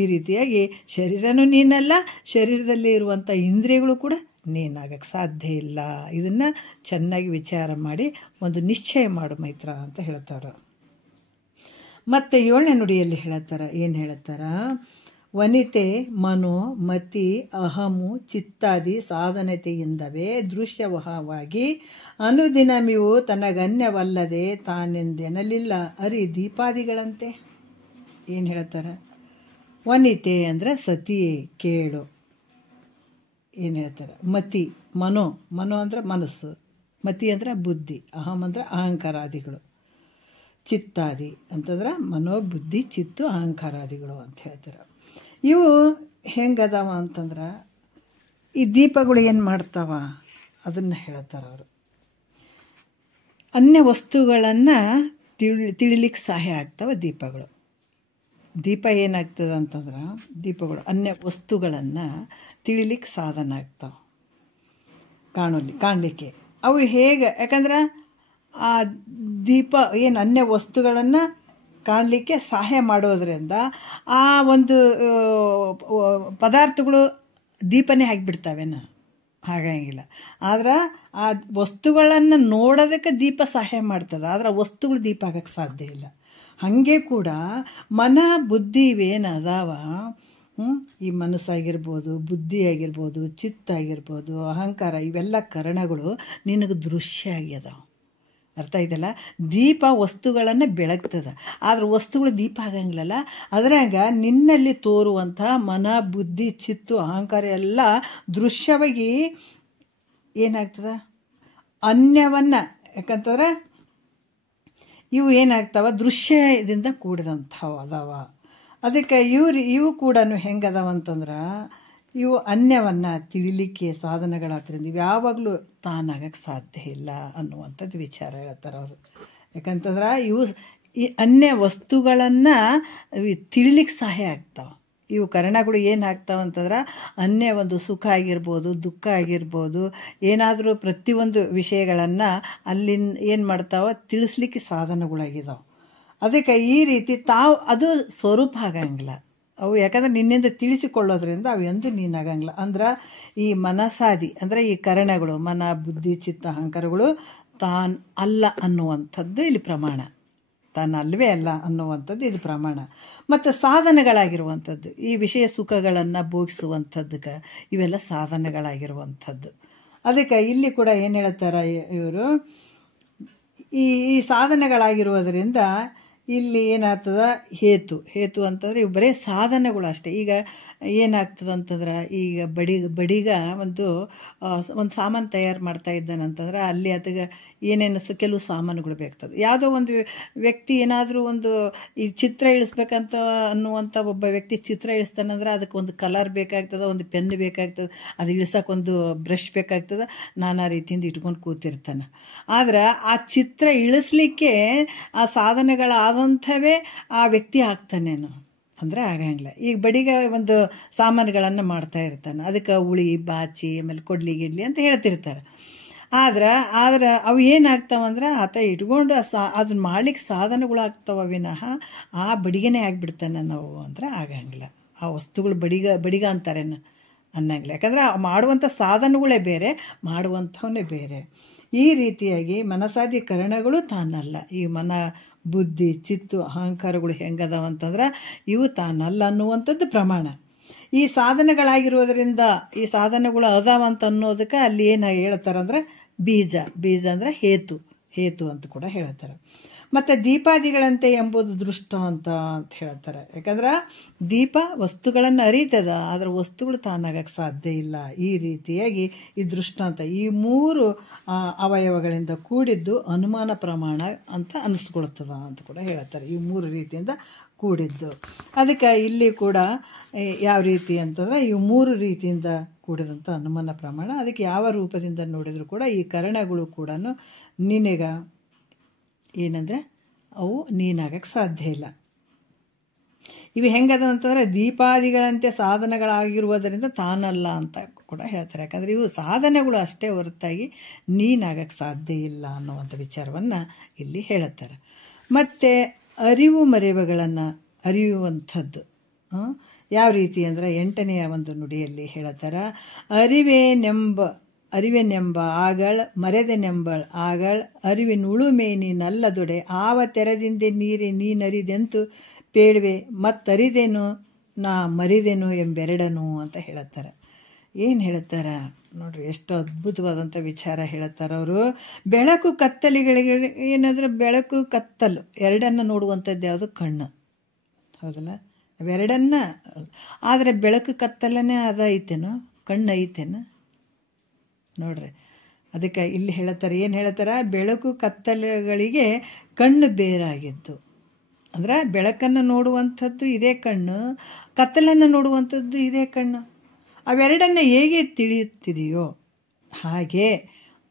ಈ ರೀತಿಯಾಗಿ ಶರೀರನೂ ನೀನಲ್ಲ, ಶರೀರದಲ್ಲಿ ಇರುವಂಥ ಇಂದ್ರಿಯಗಳು ಕೂಡ ನೀನಾಗಕ್ಕೆ ಸಾಧ್ಯ ಇಲ್ಲ. ಇದನ್ನು ಚೆನ್ನಾಗಿ ವಿಚಾರ ಮಾಡಿ ಒಂದು ನಿಶ್ಚಯ ಮಾಡು ಮೈತ್ರ ಅಂತ ಹೇಳ್ತಾರೆ. ಮತ್ತು 7ನೇ ನುಡಿಯಲ್ಲಿ ಹೇಳ್ತಾರ, ಏನು ಹೇಳ್ತಾರ, ವನಿತೆ ಮನೋ ಮತಿ ಅಹಮು ಚಿತ್ತಾದಿ ಸಾಧನತೆಯಿಂದವೇ ದೃಶ್ಯವಹವಾಗಿ ಅನುದಿನಮಿವು ತನಗನ್ಯವಲ್ಲದೆ ತಾನೆಂದೆನಲಿಲ್ಲ ಅರಿ ದೀಪಾದಿಗಳಂತೆ. ಏನು ಹೇಳ್ತಾರ, ವನಿತೆ ಅಂದರೆ ಸತಿ ಕೇಳು. ಏನು ಹೇಳ್ತಾರೆ, ಮತಿ ಮನೋ ಅಂದರೆ ಮನಸ್ಸು, ಮತಿ ಅಂದರೆ ಬುದ್ಧಿ, ಅಹಂ ಅಂದರೆ ಅಹಂಕಾರಾದಿಗಳು, ಚಿತ್ತಾದಿ ಅಂತಂದ್ರೆ ಮನೋ ಬುದ್ಧಿ ಚಿತ್ತು ಅಹಂಕಾರಾದಿಗಳು ಅಂತ ಹೇಳ್ತಾರೆ. ಇವು ಹೆಂಗದಾವ ಅಂತಂದ್ರೆ ಈ ದೀಪಗಳು ಏನು ಮಾಡ್ತಾವ ಅದನ್ನು ಹೇಳ್ತಾರೆ ಅವರು. ಅನ್ಯ ವಸ್ತುಗಳನ್ನು ತಿಳಿಲಿಕ್ಕೆ ಸಹಾಯ ಆಗ್ತಾವ ದೀಪಗಳು. ದೀಪ ಏನಾಗ್ತದೆ ಅಂತಂದ್ರೆ ದೀಪಗಳು ಅನ್ಯ ವಸ್ತುಗಳನ್ನು ತಿಳಿಲಿಕ್ಕೆ ಸಾಧನ ಆಗ್ತಾವೆ, ಕಾಣಲಿಕ್ಕೆ. ಅವು ಹೇಗೆ, ಯಾಕಂದ್ರೆ ಆ ದೀಪ ಏನು ಅನ್ಯ ವಸ್ತುಗಳನ್ನು ಕಾಣಲಿಕ್ಕೆ ಸಹಾಯ ಮಾಡೋದ್ರಿಂದ ಆ ಒಂದು ಪದಾರ್ಥಗಳು ದೀಪನೇ ಆಗಿಬಿಡ್ತಾವೇನ, ಹಾಗಂಗಿಲ್ಲ. ಆದ್ರೆ ಆ ವಸ್ತುಗಳನ್ನು ನೋಡೋದಕ್ಕೆ ದೀಪ ಸಹಾಯ ಮಾಡ್ತದೆ, ಆದ್ರೆ ವಸ್ತುಗಳು ದೀಪ ಆಗಕ್ಕೆ ಸಾಧ್ಯ ಇಲ್ಲ. ಹಾಗೆ ಕೂಡ ಮನ ಬುದ್ಧಿ ಇವೇನು ಅದಾವ, ಈ ಮನಸ್ಸಾಗಿರ್ಬೋದು, ಬುದ್ಧಿ ಆಗಿರ್ಬೋದು, ಚಿತ್ತ ಆಗಿರ್ಬೋದು, ಅಹಂಕಾರ, ಇವೆಲ್ಲ ಕರಣಗಳು ನಿನಗೆ ದೃಶ್ಯ ಆಗ್ಯದಾವ. ಅರ್ಥ ಇದೆಲ್ಲ. ದೀಪ ವಸ್ತುಗಳನ್ನು ಬೆಳಗ್ತದೆ, ಆದ್ರೆ ವಸ್ತುಗಳು ದೀಪ ಆಗಂಗಿಲ್ಲಲ್ಲ. ಅದ್ರಾಗ ನಿನ್ನಲ್ಲಿ ತೋರುವಂಥ ಮನ ಬುದ್ಧಿ ಚಿತ್ತು ಅಹಂಕಾರ ಎಲ್ಲ ದೃಶ್ಯವಾಗಿ ಏನಾಗ್ತದೆ, ಅನ್ಯವನ್ನು, ಯಾಕಂತಂದ್ರೆ ಇವು ಏನಾಗ್ತಾವ ದೃಶ್ಯದಿಂದ ಕೂಡಿದಂಥವು ಅದಾವ. ಅದಕ್ಕೆ ಇವು ಕೂಡ ಹೆಂಗದಾವ ಅಂತಂದ್ರೆ ಇವು ಅನ್ಯವನ್ನು ತಿಳಿಲಿಕ್ಕೆ ಸಾಧನಗಳಾದ್ರಿಂದ ಇವು ಯಾವಾಗಲೂ ತಾನಾಗಕ್ಕೆ ಸಾಧ್ಯ ಇಲ್ಲ ಅನ್ನುವಂಥದ್ದು ವಿಚಾರ ಹೇಳ್ತಾರೆ ಅವರು. ಯಾಕಂತಂದ್ರೆ ಇವು ಈ ಅನ್ಯ ವಸ್ತುಗಳನ್ನು ತಿಳಿಲಿಕ್ಕೆ ಸಹಾಯ ಆಗ್ತಾವೆ. ಇವು ಕರಣಗಳು ಏನು ಆಗ್ತಾವೆ ಅಂತಂದ್ರೆ ಅನ್ಯ ಒಂದು ಸುಖ ಆಗಿರ್ಬೋದು, ದುಃಖ ಆಗಿರ್ಬೋದು, ಏನಾದರೂ ಪ್ರತಿಯೊಂದು ವಿಷಯಗಳನ್ನು ಅಲ್ಲಿಂದ ಏನು ಮಾಡ್ತಾವೆ ತಿಳಿಸ್ಲಿಕ್ಕೆ ಸಾಧನಗಳಾಗಿದ್ದಾವೆ. ಅದಕ್ಕೆ ಈ ರೀತಿ ಅದು ಸ್ವರೂಪ ಆಗಂಗಿಲ್ಲ ಅವು, ಯಾಕಂದ್ರೆ ನಿನ್ನಿಂದ ತಿಳಿಸಿಕೊಳ್ಳೋದ್ರಿಂದ ಅವು ಎಂದೂ ನೀನಾಗಂಗಿಲ್ಲ. ಅಂದ್ರೆ ಈ ಮನಸಾದಿ ಅಂದರೆ ಈ ಕರಣಗಳು ಮನ ಬುದ್ಧಿ ಚಿತ್ತ ಅಹಂಕಾರಗಳು ತಾನು ಅಲ್ಲ ಅನ್ನುವಂಥದ್ದು ಇಲ್ಲಿ ಪ್ರಮಾಣ, ತಾನು ಅಲ್ಲವೇ ಅಲ್ಲ ಅನ್ನುವಂಥದ್ದು ಇದು ಪ್ರಮಾಣ. ಮತ್ತು ಸಾಧನಗಳಾಗಿರುವಂಥದ್ದು ಈ ವಿಷಯ ಸುಖಗಳನ್ನು ಭೋಗಿಸುವಂಥದ್ದಕ್ಕೆ ಇವೆಲ್ಲ ಸಾಧನಗಳಾಗಿರುವಂಥದ್ದು. ಅದಕ್ಕೆ ಇಲ್ಲಿ ಕೂಡ ಏನು ಹೇಳ್ತಾರೆ ಇವರು, ಈ ಸಾಧನಗಳಾಗಿರುವುದರಿಂದ ಇಲ್ಲಿ ಏನಾಗ್ತದ ಹೇತು ಅಂತಂದ್ರೆ ಇವು ಬರೀ ಸಾಧನಗಳು ಅಷ್ಟೇ. ಈಗ ಏನಾಗ್ತದೆ ಅಂತಂದ್ರೆ ಈಗ ಬಡಿಗ ಒಂದು ಸಾಮಾನು ತಯಾರು ಮಾಡ್ತಾ ಇದ್ದಾನಂತಂದ್ರೆ ಅಲ್ಲಿ ಅದಕ್ಕೆ ಏನೇನು ಕೆಲವು ಸಾಮಾನುಗಳು ಬೇಕಾಗ್ತದೆ. ಯಾವುದೋ ಒಂದು ವ್ಯಕ್ತಿ ಏನಾದರೂ ಒಂದು ಈ ಚಿತ್ರ ಇಳಿಸ್ಬೇಕಂತ ಅನ್ನುವಂಥ ಒಬ್ಬ ವ್ಯಕ್ತಿ ಚಿತ್ರ ಇಳಿಸ್ತಾನಂದ್ರೆ ಅದಕ್ಕೆ ಒಂದು ಕಲರ್ ಬೇಕಾಗ್ತದೆ, ಒಂದು ಪೆನ್ ಬೇಕಾಗ್ತದೆ, ಅದು ಇಳಿಸೋಕ್ಕೊಂದು ಬ್ರಷ್ ಬೇಕಾಗ್ತದೆ, ನಾನಾ ರೀತಿಯಿಂದ ಇಟ್ಕೊಂಡು ಕೂತಿರ್ತಾನೆ. ಆದ್ರೆ ಆ ಚಿತ್ರ ಇಳಿಸ್ಲಿಕ್ಕೆ ಆ ಸಾಧನಗಳಾದಂಥವೇ ಆ ವ್ಯಕ್ತಿ ಆಗ್ತಾನೇನು ಅಂದರೆ ಆಗಂಗಿಲ್ಲ. ಈಗ ಬಡಿಗ ಒಂದು ಸಾಮಾನುಗಳನ್ನು ಮಾಡ್ತಾ ಇರ್ತಾನೆ, ಅದಕ್ಕೆ ಉಳಿ ಬಾಚಿ ಆಮೇಲೆ ಕೊಡ್ಲಿ ಗಿಡ್ಲಿ ಅಂತ ಹೇಳ್ತಿರ್ತಾರೆ. ಆದ್ರೆ ಅವು ಏನಾಗ್ತಾವಂದ್ರೆ ಆತ ಇಟ್ಕೊಂಡು ಅದನ್ನ ಮಾಡ್ಲಿಕ್ಕೆ ಸಾಧನಗಳು ಆಗ್ತಾವ ವಿನಃ ಆ ಬಡಿಗೆನೇ ಆಗಿಬಿಡ್ತಾನೆ ನಾವು ಅಂದರೆ ಆಗಂಗಿಲ್ಲ. ಆ ವಸ್ತುಗಳು ಬಡಿಗ ಅಂತಾರೇನು ಅನ್ನಂಗಿಲ್ಲ. ಯಾಕಂದರೆ ಮಾಡುವಂಥ ಸಾಧನಗಳೇ ಬೇರೆ, ಮಾಡುವಂಥವನ್ನೇ ಬೇರೆ. ಈ ರೀತಿಯಾಗಿ ಮನಸಾದಿ ಕರಣಗಳು ತಾನಲ್ಲ. ಈ ಮನ, ಬುದ್ಧಿ, ಚಿತ್ತು, ಅಹಂಕಾರಗಳು ಹೆಂಗದಾವ ಅಂತಂದ್ರೆ ಇವು ತಾನಲ್ಲ ಅನ್ನುವಂಥದ್ದು ಪ್ರಮಾಣ. ಈ ಸಾಧನಗಳಾಗಿರೋದ್ರಿಂದ ಈ ಸಾಧನಗಳು ಅದಾವಂತ ಅನ್ನೋದಕ್ಕೆ ಅಲ್ಲಿ ಏನು ಹೇಳ್ತಾರಂದ್ರೆ ಬೀಜ ಅಂದರೆ ಹೇತು ಅಂತ ಕೂಡ ಹೇಳ್ತಾರೆ. ಮತ್ತು ದೀಪಾದಿಗಳಂತೆ ಎಂಬುದು ದೃಷ್ಟಾಂತ ಅಂತ ಹೇಳ್ತಾರೆ. ಯಾಕಂದ್ರೆ ದೀಪ ವಸ್ತುಗಳನ್ನು ಅರಿತದ, ಆದರೆ ವಸ್ತುಗಳು ತಾನಾಗಕ್ಕೆ ಸಾಧ್ಯ ಇಲ್ಲ. ಈ ರೀತಿಯಾಗಿ ಈ ದೃಷ್ಟಾಂತ, ಈ 3 ಅವಯವಗಳಿಂದ ಕೂಡಿದ್ದು ಅನುಮಾನ ಪ್ರಮಾಣ ಅಂತ ಅನಿಸ್ಕೊಳ್ತದ ಅಂತ ಕೂಡ ಹೇಳ್ತಾರೆ. ಈ 3 ರೀತಿಯಿಂದ ಕೂಡಿದ್ದು. ಅದಕ್ಕೆ ಇಲ್ಲಿ ಕೂಡ ಯಾವ ರೀತಿ ಅಂತಂದ್ರೆ ಈ 3 ರೀತಿಯಿಂದ ಕೂಡಿದಂಥ ಅನುಮಾನ ಪ್ರಮಾಣ. ಅದಕ್ಕೆ ಯಾವ ರೂಪದಿಂದ ನೋಡಿದರೂ ಕೂಡ ಈ ಕರಣಗಳು ಕೂಡ ನಿನಗ ಏನಂದರೆ ಅವು ನೀನಾಗಕ್ಕೆ ಸಾಧ್ಯ ಇಲ್ಲ. ಇವು ಹೆಂಗದ ಅಂತಂದರೆ ದೀಪಾದಿಗಳಂತೆ ಸಾಧನಗಳಾಗಿರುವುದರಿಂದ ತಾನಲ್ಲ ಅಂತ ಕೂಡ ಹೇಳ್ತಾರೆ. ಯಾಕಂದರೆ ಇವು ಸಾಧನೆಗಳು ಅಷ್ಟೇ ಹೊರತಾಗಿ ನೀನಾಗಕ್ಕೆ ಸಾಧ್ಯ ಇಲ್ಲ ಅನ್ನುವಂಥ ವಿಚಾರವನ್ನು ಇಲ್ಲಿ ಹೇಳುತ್ತಾರೆ. ಮತ್ತು ಅರಿವು ಮರೆವುಗಳನ್ನು ಅರಿಯುವಂಥದ್ದು ಯಾವ ರೀತಿ ಅಂದರೆ 8ನೆಯ ಒಂದು ನುಡಿಯಲ್ಲಿ ಹೇಳುತ್ತಾರೆ. ಅರಿವೆನೆಂಬ ಆಗಳ್ ಮರೆದೆನೆಂಬಳ್ ಆಗಳ್ ಅರಿವಿನುಳುಮೆ ನೀನಲ್ಲದೊಡೆ ಆವ ತೆರೆದಿಂದೆ ನೀರೆ ನೀನರಿದೆಂತು ಪೇಳುವೆ ಮತ್ತರಿದೆನು ನಾ ಮರಿದೆನು ಎಂಬೆರಡನು ಅಂತ ಹೇಳುತ್ತಾರೆ. ಏನು ಹೇಳ್ತಾರೆ ನೋಡ್ರಿ, ಎಷ್ಟು ಅದ್ಭುತವಾದಂಥ ವಿಚಾರ ಹೇಳ್ತಾರೆ ಅವರು. ಬೆಳಕು ಕತ್ತಲಿಗಳಿಗೆ ಏನಾದರೂ ಬೆಳಕು ಕತ್ತಲು ಎರಡನ್ನು ನೋಡುವಂಥದ್ದು ಯಾವುದು? ಕಣ್ಣು, ಹೌದಲ್ಲ? ಅವೆರಡನ್ನ. ಆದರೆ ಬೆಳಕು ಕತ್ತಲನೇ ಅದು ಐತೇನೋ, ಕಣ್ಣು ಐತೇನೋ ನೋಡ್ರಿ. ಅದಕ್ಕೆ ಇಲ್ಲಿ ಹೇಳ್ತಾರೆ, ಏನು ಹೇಳ್ತಾರೆ? ಬೆಳಕು ಕತ್ತಲುಗಳಿಗೆ ಕಣ್ಣು ಬೇರಾಗಿದ್ದು. ಅಂದರೆ ಬೆಳಕನ್ನು ನೋಡುವಂಥದ್ದು ಇದೇ ಕಣ್ಣು, ಕತ್ತಲನ್ನು ನೋಡುವಂಥದ್ದು ಇದೇ ಕಣ್ಣು. ಅವೆರಡನ್ನು ಹೇಗೆ ತಿಳಿಯುತ್ತಿದೆಯೋ ಹಾಗೆ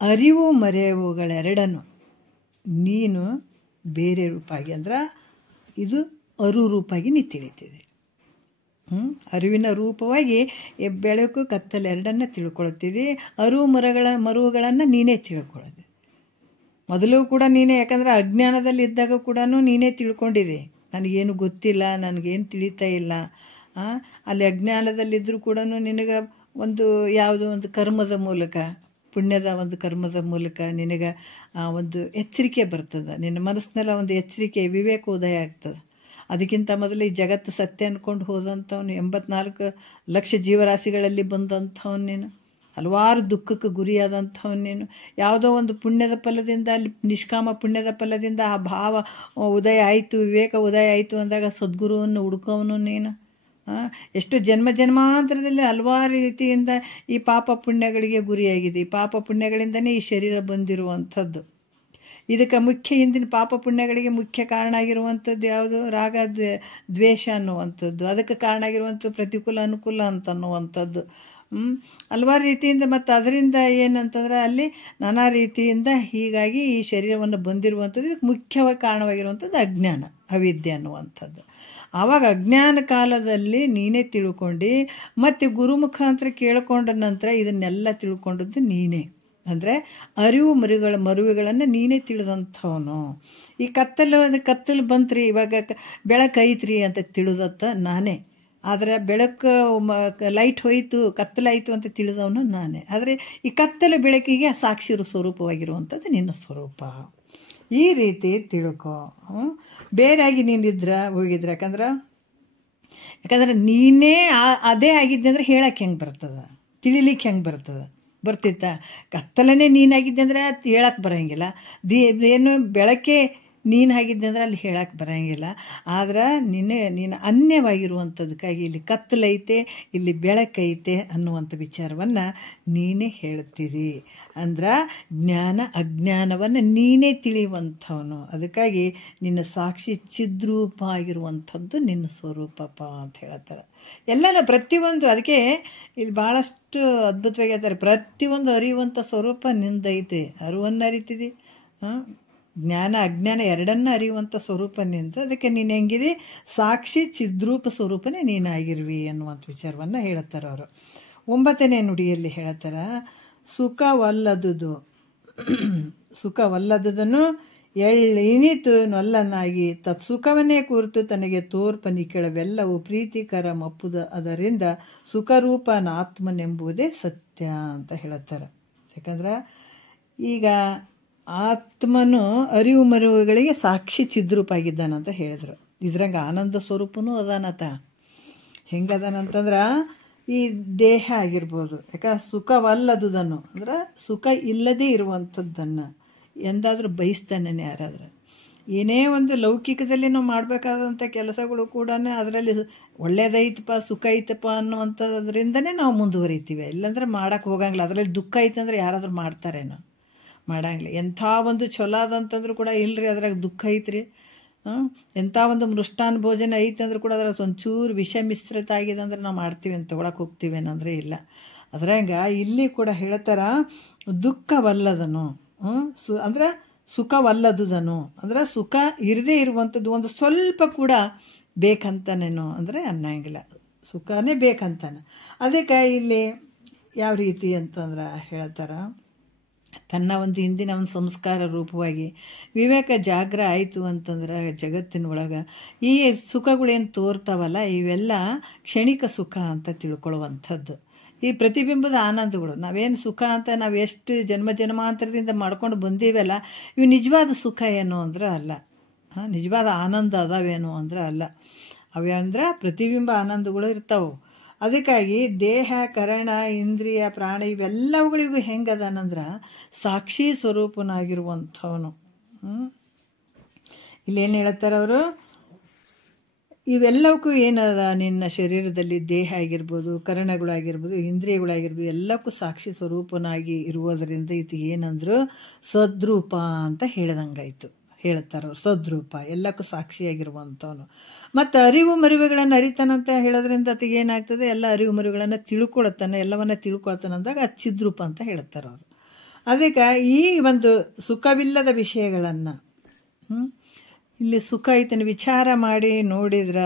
ಅರಿವು ಮರೆಯುವುಗಳೆರಡನ್ನು ನೀನು ಬೇರೆ ರೂಪಾಗಿ, ಅಂದ್ರೆ ಇದು ಅರು ರೂಪಾಗಿ ನೀ ತಿಳಿತಿದೆ. ಅರಿವಿನ ರೂಪವಾಗಿ ಬೆಳಕು ಕತ್ತಲು ಎರಡನ್ನು ತಿಳ್ಕೊಳ್ತಿದ್ದಿ. ಮರುವುಗಳನ್ನು ನೀನೇ ತಿಳ್ಕೊಳ್ಳೋದು. ಮೊದಲು ಕೂಡ ನೀನೇ, ಯಾಕಂದರೆ ಅಜ್ಞಾನದಲ್ಲಿ ಇದ್ದಾಗ ಕೂಡ ನೀನೇ ತಿಳ್ಕೊಂಡಿದೆ. ನನಗೇನು ಗೊತ್ತಿಲ್ಲ, ನನಗೇನು ತಿಳಿತಾ ಇಲ್ಲ. ಅಲ್ಲಿ ಅಜ್ಞಾನದಲ್ಲಿದ್ದರೂ ಕೂಡ ನಿನಗೆ ಯಾವುದೋ ಒಂದು ಕರ್ಮದ ಮೂಲಕ, ಪುಣ್ಯದ ಒಂದು ಕರ್ಮದ ಮೂಲಕ ನಿನಗೆ ಒಂದು ಎಚ್ಚರಿಕೆ ಬರ್ತದೆ. ನಿನ್ನ ಮನಸ್ಸಿನೆಲ್ಲ ಒಂದು ಎಚ್ಚರಿಕೆ, ವಿವೇಕ ಉದಯ ಆಗ್ತದೆ. ಅದಕ್ಕಿಂತ ಮೊದಲು ಈ ಜಗತ್ತು ಸತ್ಯ ಅಂದ್ಕೊಂಡು ಹೋದಂಥವ್ನು, 84 ಲಕ್ಷ ಜೀವರಾಶಿಗಳಲ್ಲಿ ಬಂದಂಥವ್ನು ನೀನು, ಹಲವಾರು ದುಃಖಕ್ಕೆ ಗುರಿಯಾದಂಥವ್ನು ನೀನು. ಯಾವುದೋ ಒಂದು ಪುಣ್ಯದ ಫಲದಿಂದ, ಅಲ್ಲಿ ನಿಷ್ಕಾಮ ಪುಣ್ಯದ ಫಲದಿಂದ ಆ ಭಾವ ಉದಯ ಆಯಿತು, ವಿವೇಕ ಉದಯ ಆಯಿತು ಅಂದಾಗ ಸದ್ಗುರುವನ್ನು ಹುಡುಕೋವನು ನೀನು. ಎಷ್ಟು ಜನ್ಮಾಂತರದಲ್ಲಿ ಹಲವಾರು ರೀತಿಯಿಂದ ಈ ಪಾಪ ಪುಣ್ಯಗಳಿಗೆ ಗುರಿಯಾಗಿದೆ. ಈ ಪಾಪ ಪುಣ್ಯಗಳಿಂದನೇ ಈ ಶರೀರ ಬಂದಿರುವಂಥದ್ದು. ಇದಕ್ಕೆ ಮುಖ್ಯ, ಹಿಂದಿನ ಪಾಪ ಪುಣ್ಯಗಳಿಗೆ ಮುಖ್ಯ ಕಾರಣ ಆಗಿರುವಂಥದ್ದು ಯಾವುದು? ರಾಗ ದ್ವೇಷ ಅನ್ನುವಂಥದ್ದು. ಅದಕ್ಕೆ ಕಾರಣ ಆಗಿರುವಂಥದ್ದು ಪ್ರತಿಕೂಲ ಅನುಕೂಲ ಅಂತ ಅನ್ನುವಂಥದ್ದು. ಹಲವಾರು ರೀತಿಯಿಂದ. ಮತ್ತು ಅದರಿಂದ ಏನಂತಂದ್ರೆ ಅಲ್ಲಿ ನಾನಾ ರೀತಿಯಿಂದ ಹೀಗಾಗಿ ಈ ಶರೀರವನ್ನು ಬಂದಿರುವಂಥದ್ದು. ಇದಕ್ಕೆ ಮುಖ್ಯವಾಗಿ ಕಾರಣವಾಗಿರುವಂಥದ್ದು ಅಜ್ಞಾನ, ಅವಿದ್ಯೆ ಅನ್ನುವಂಥದ್ದು. ಆವಾಗ ಅಜ್ಞಾನ ಕಾಲದಲ್ಲಿ ನೀನೇ ತಿಳ್ಕೊಂಡು ಮತ್ತು ಗುರು ಮುಖಾಂತರ ಕೇಳಿಕೊಂಡ ನಂತರ ಇದನ್ನೆಲ್ಲ ತಿಳ್ಕೊಂಡದ್ದು ನೀನೇ. ಅಂದರೆ ಅರಿವು ಮರುವುಗಳನ್ನು ನೀನೇ ತಿಳಿದಂಥವನು. ಈ ಕತ್ತಲು ಬಂತ್ರಿ, ಇವಾಗ ಬೆಳಕು ಐತ್ರಿ ಅಂತ ತಿಳಿದತ್ತ ನಾನೇ. ಆದರೆ ಬೆಳಕು ಲೈಟ್ ಹೋಯಿತು, ಕತ್ತಲಾಯಿತು ಅಂತ ತಿಳಿದವನು ನಾನೇ. ಆದರೆ ಈ ಕತ್ತಲು ಬೆಳಕಿಗೆ ಸಾಕ್ಷಿ ಸ್ವರೂಪವಾಗಿರುವಂಥದ್ದು ನಿನ್ನ ಸ್ವರೂಪ. ಈ ರೀತಿ ತಿಳ್ಕೊ. ಬೇರೆಯಾಗಿ ಹೋಗಿದ್ರೆ ಯಾಕಂದ್ರೆ ನೀನೇ ಅದೇ ಆಗಿದ್ದೆ ಅಂದರೆ ಹೇಳಕ್ಕೆ ಹೆಂಗೆ ಬರ್ತದೆ, ತಿಳಿಲಿಕ್ಕೆ ಹೆಂಗೆ ಬರ್ತಿತ್ತ? ಕತ್ತಲನೇ ನೀನಾಗಿದ್ದೆ ಅಂದರೆ ಹೇಳಕ್ಕೆ ಬರೋಂಗಿಲ್ಲ. ಏನು ಬೆಳಕೆ ನೀನು ಆಗಿದ್ದೆ ಅಂದರೆ ಅಲ್ಲಿ ಹೇಳಕ್ಕೆ ಬರೋಂಗಿಲ್ಲ. ಆದ್ರೆ ನೀನು ಅನ್ಯವಾಗಿರುವಂಥದ್ದಕ್ಕಾಗಿ ಇಲ್ಲಿ ಕತ್ತಲೈತೆ, ಇಲ್ಲಿ ಬೆಳಕೈತೆ ಅನ್ನುವಂಥ ವಿಚಾರವನ್ನು ನೀನೇ ಹೇಳ್ತೀರಿ. ಅಂದ್ರೆ ಜ್ಞಾನ ಅಜ್ಞಾನವನ್ನು ನೀನೇ ತಿಳಿಯುವಂಥವನು. ಅದಕ್ಕಾಗಿ ನಿನ್ನ ಸಾಕ್ಷಿ ಚಿದ್ರೂಪ ಆಗಿರುವಂಥದ್ದು ನಿನ್ನ ಸ್ವರೂಪಪ್ಪ ಅಂತ ಹೇಳ್ತಾರೆ. ಎಲ್ಲ ಪ್ರತಿಯೊಂದು, ಅದಕ್ಕೆ ಇಲ್ಲಿ ಭಾಳಷ್ಟು ಅದ್ಭುತವಾಗಿ ಹೇಳ್ತಾರೆ. ಪ್ರತಿಯೊಂದು ಅರಿಯುವಂಥ ಸ್ವರೂಪ ನಿಂದೈತೆ. ಅರಿವನ್ನು ಅರಿತಿದೆ, ಜ್ಞಾನ ಅಜ್ಞಾನ ಎರಡನ್ನ ಅರಿಯುವಂಥ ಸ್ವರೂಪ ನಿಂದು. ಅದಕ್ಕೆ ನೀನು ಹೆಂಗಿದೆ? ಸಾಕ್ಷಿ ಚಿದ್ರೂಪ ಸ್ವರೂಪನೇ ನೀನಾಗಿರುವಿ ಅನ್ನುವಂಥ ವಿಚಾರವನ್ನು ಹೇಳ್ತಾರೆ ಅವರು. 9ನೇ ನುಡಿಯಲ್ಲಿ ಹೇಳ್ತಾರೆ, ಸುಖವಲ್ಲದುದನ್ನು ಎಳ್ಳಿನಿತು ನೊಲ್ಲನಾಗಿ ತತ್ಸುಖವನ್ನೇ ಕುರಿತು ತನಗೆ ತೋರ್ಪನಿಕೆಳವೆಲ್ಲವೂ ಪ್ರೀತಿಕರ ಮಪ್ಪುದ ಅದರಿಂದ ಸುಖರೂಪನಾತ್ಮನೆಂಬುದೇ ಸತ್ಯ ಅಂತ ಹೇಳುತ್ತಾರೆ. ಯಾಕಂದ್ರೆ ಈಗ ಆತ್ಮನು ಅರಿವು ಮರಿವುಗಳಿಗೆ ಸಾಕ್ಷಿ ಚಿದ್ರೂಪ ಆಗಿದ್ದಾನಂತ ಹೇಳಿದ್ರು. ಇದ್ರಂಗೆ ಆನಂದ ಸ್ವರೂಪನೂ ಅದಾನತ. ಹೆಂಗದಾನಂತಂದ್ರೆ ಈ ದೇಹ ಆಗಿರ್ಬೋದು, ಯಾಕಂದ್ರೆ ಸುಖವಲ್ಲದುದನ್ನು ಅಂದ್ರೆ ಸುಖ ಇಲ್ಲದೇ ಇರುವಂಥದ್ದನ್ನು ಎಂದಾದರೂ ಬಯಸ್ತಾನೆ ಯಾರಾದ್ರೆ. ಏನೇ ಒಂದು ಲೌಕಿಕದಲ್ಲಿ ನಾವು ಮಾಡಬೇಕಾದಂಥ ಕೆಲಸಗಳು ಕೂಡ ಅದರಲ್ಲಿ ಒಳ್ಳೇದೈತಪ್ಪ ಸುಖ ಐತಪ್ಪ ಅನ್ನುವಂಥದ್ರಿಂದನೇ ನಾವು ಮುಂದುವರಿತೀವಿ. ಇಲ್ಲಾಂದ್ರೆ ಮಾಡೋಕ್ಕೆ ಹೋಗಂಗಿಲ್ಲ. ಅದರಲ್ಲಿ ದುಃಖ ಐತಂದ್ರೆ ಯಾರಾದರೂ ಮಾಡ್ತಾರೇನೋ, ಮಾಡಂಗಿಲ್ಲ. ಎಂಥ ಒಂದು ಚಲೋ ಅದಂತಂದ್ರೂ ಕೂಡ ಇಲ್ಲರಿ ಅದ್ರಾಗ ದುಃಖ ಐತ್ರಿ. ಎಂಥ ಒಂದು ಮೃಷ್ಟಾನ್ನ ಭೋಜನ ಐತೆ ಅಂದ್ರೂ ಕೂಡ ಅದ್ರಾಗ ಒಂಚೂರು ವಿಷ ಮಿಶ್ರಿತ ಆಗಿದೆ ಅಂದ್ರೆ ನಾವು ಮಾಡ್ತೀವಿ ಅಂತ ತೊಗೊಳಕ್ಕೆ ಹೋಗ್ತೀವಿ ಏನಂದರೆ ಇಲ್ಲ. ಅದ್ರಾಗ ಇಲ್ಲಿ ಕೂಡ ಹೇಳ್ತಾರ ದುಃಖವಲ್ಲದನು ಅಂದ್ರೆ ಸುಖವಲ್ಲದುದನು ಅಂದ್ರೆ ಸುಖ ಇರದೇ ಇರುವಂಥದ್ದು ಒಂದು ಸ್ವಲ್ಪ ಕೂಡ ಬೇಕಂತಾನೇನೋ ಅಂದರೆ ಅನ್ನಂಗಿಲ್ಲ, ಸುಖನೇ ಬೇಕಂತಾನೆ. ಅದಕ್ಕೆ ಇಲ್ಲಿ ಯಾವ ರೀತಿ ಅಂತಂದ್ರೆ ಹೇಳ್ತಾರ, ತನ್ನ ಒಂದು ಹಿಂದಿನ ಒಂದು ಸಂಸ್ಕಾರ ರೂಪವಾಗಿ ವಿವೇಕ ಜಾಗ್ರ ಆಯಿತು ಅಂತಂದ್ರೆ ಜಗತ್ತಿನೊಳಗೆ ಈ ಸುಖಗಳೇನು ತೋರ್ತಾವಲ್ಲ ಇವೆಲ್ಲ ಕ್ಷಣಿಕ ಸುಖ ಅಂತ ತಿಳ್ಕೊಳ್ಳುವಂಥದ್ದು. ಈ ಪ್ರತಿಬಿಂಬದ ಆನಂದಗಳು ನಾವೇನು ಸುಖ ಅಂತ ನಾವು ಎಷ್ಟು ಜನ್ಮಾಂತರದಿಂದ ಮಾಡ್ಕೊಂಡು ಬಂದೀವಲ್ಲ, ಇವು ನಿಜವಾದ ಸುಖ ಏನು ಅಂದ್ರೆ ಅಲ್ಲ, ನಿಜವಾದ ಆನಂದ ಅದಾವೇನು ಅಂದ್ರೆ ಅಲ್ಲ. ಅವೇ ಅಂದ್ರೆ ಪ್ರತಿಬಿಂಬ ಆನಂದಗಳು ಇರ್ತಾವೆ. ಅದಕ್ಕಾಗಿ ದೇಹ ಕರಣ ಇಂದ್ರಿಯ ಪ್ರಾಣ ಇವೆಲ್ಲವುಗಳಿಗೂ ಹೆಂಗದಾನಂದ್ರೆ ಸಾಕ್ಷಿ ಸ್ವರೂಪನಾಗಿರುವಂಥವನು. ಇಲ್ಲೇನು ಹೇಳ್ತಾರೆ ಅವರು, ಇವೆಲ್ಲವಕ್ಕೂ ಏನದ ನಿನ್ನ ಶರೀರದಲ್ಲಿ ದೇಹ ಆಗಿರ್ಬೋದು, ಕರಣಗಳಾಗಿರ್ಬೋದು, ಇಂದ್ರಿಯಗಳಾಗಿರ್ಬೋದು ಎಲ್ಲಕ್ಕೂ ಸಾಕ್ಷಿ ಸ್ವರೂಪನಾಗಿ ಇರುವುದರಿಂದ ಇದು ಏನಂದ್ರು ಸದ್ರೂಪ ಅಂತ ಹೇಳ್ದಂಗಾಯ್ತು. ಹೇಳ್ತಾರೆ ಅವ್ರು ಸದ್ರೂಪ ಎಲ್ಲಕ್ಕೂ ಸಾಕ್ಷಿಯಾಗಿರುವಂಥವನು. ಮತ್ತು ಅರಿವು ಮರಿವುಗಳನ್ನು ಅರಿತಾನಂತ ಹೇಳೋದ್ರಿಂದ ಅದಕ್ಕೆ ಏನಾಗ್ತದೆ, ಎಲ್ಲ ಅರಿವು ಮರಿವುಗಳನ್ನು ತಿಳ್ಕೊಳ್ತಾನೆ, ಎಲ್ಲವನ್ನ ತಿಳ್ಕೊಳ್ತಾನೆ ಅಂದಾಗ ಅದು ಚಿದ್ರೂಪ ಅಂತ ಹೇಳ್ತಾರೆ ಅವರು. ಅದಕ್ಕೆ ಈ ಒಂದು ಸುಖವಿಲ್ಲದ ವಿಷಯಗಳನ್ನು ಇಲ್ಲಿ ಸುಖ ಐತೇನು ವಿಚಾರ ಮಾಡಿ ನೋಡಿದ್ರೆ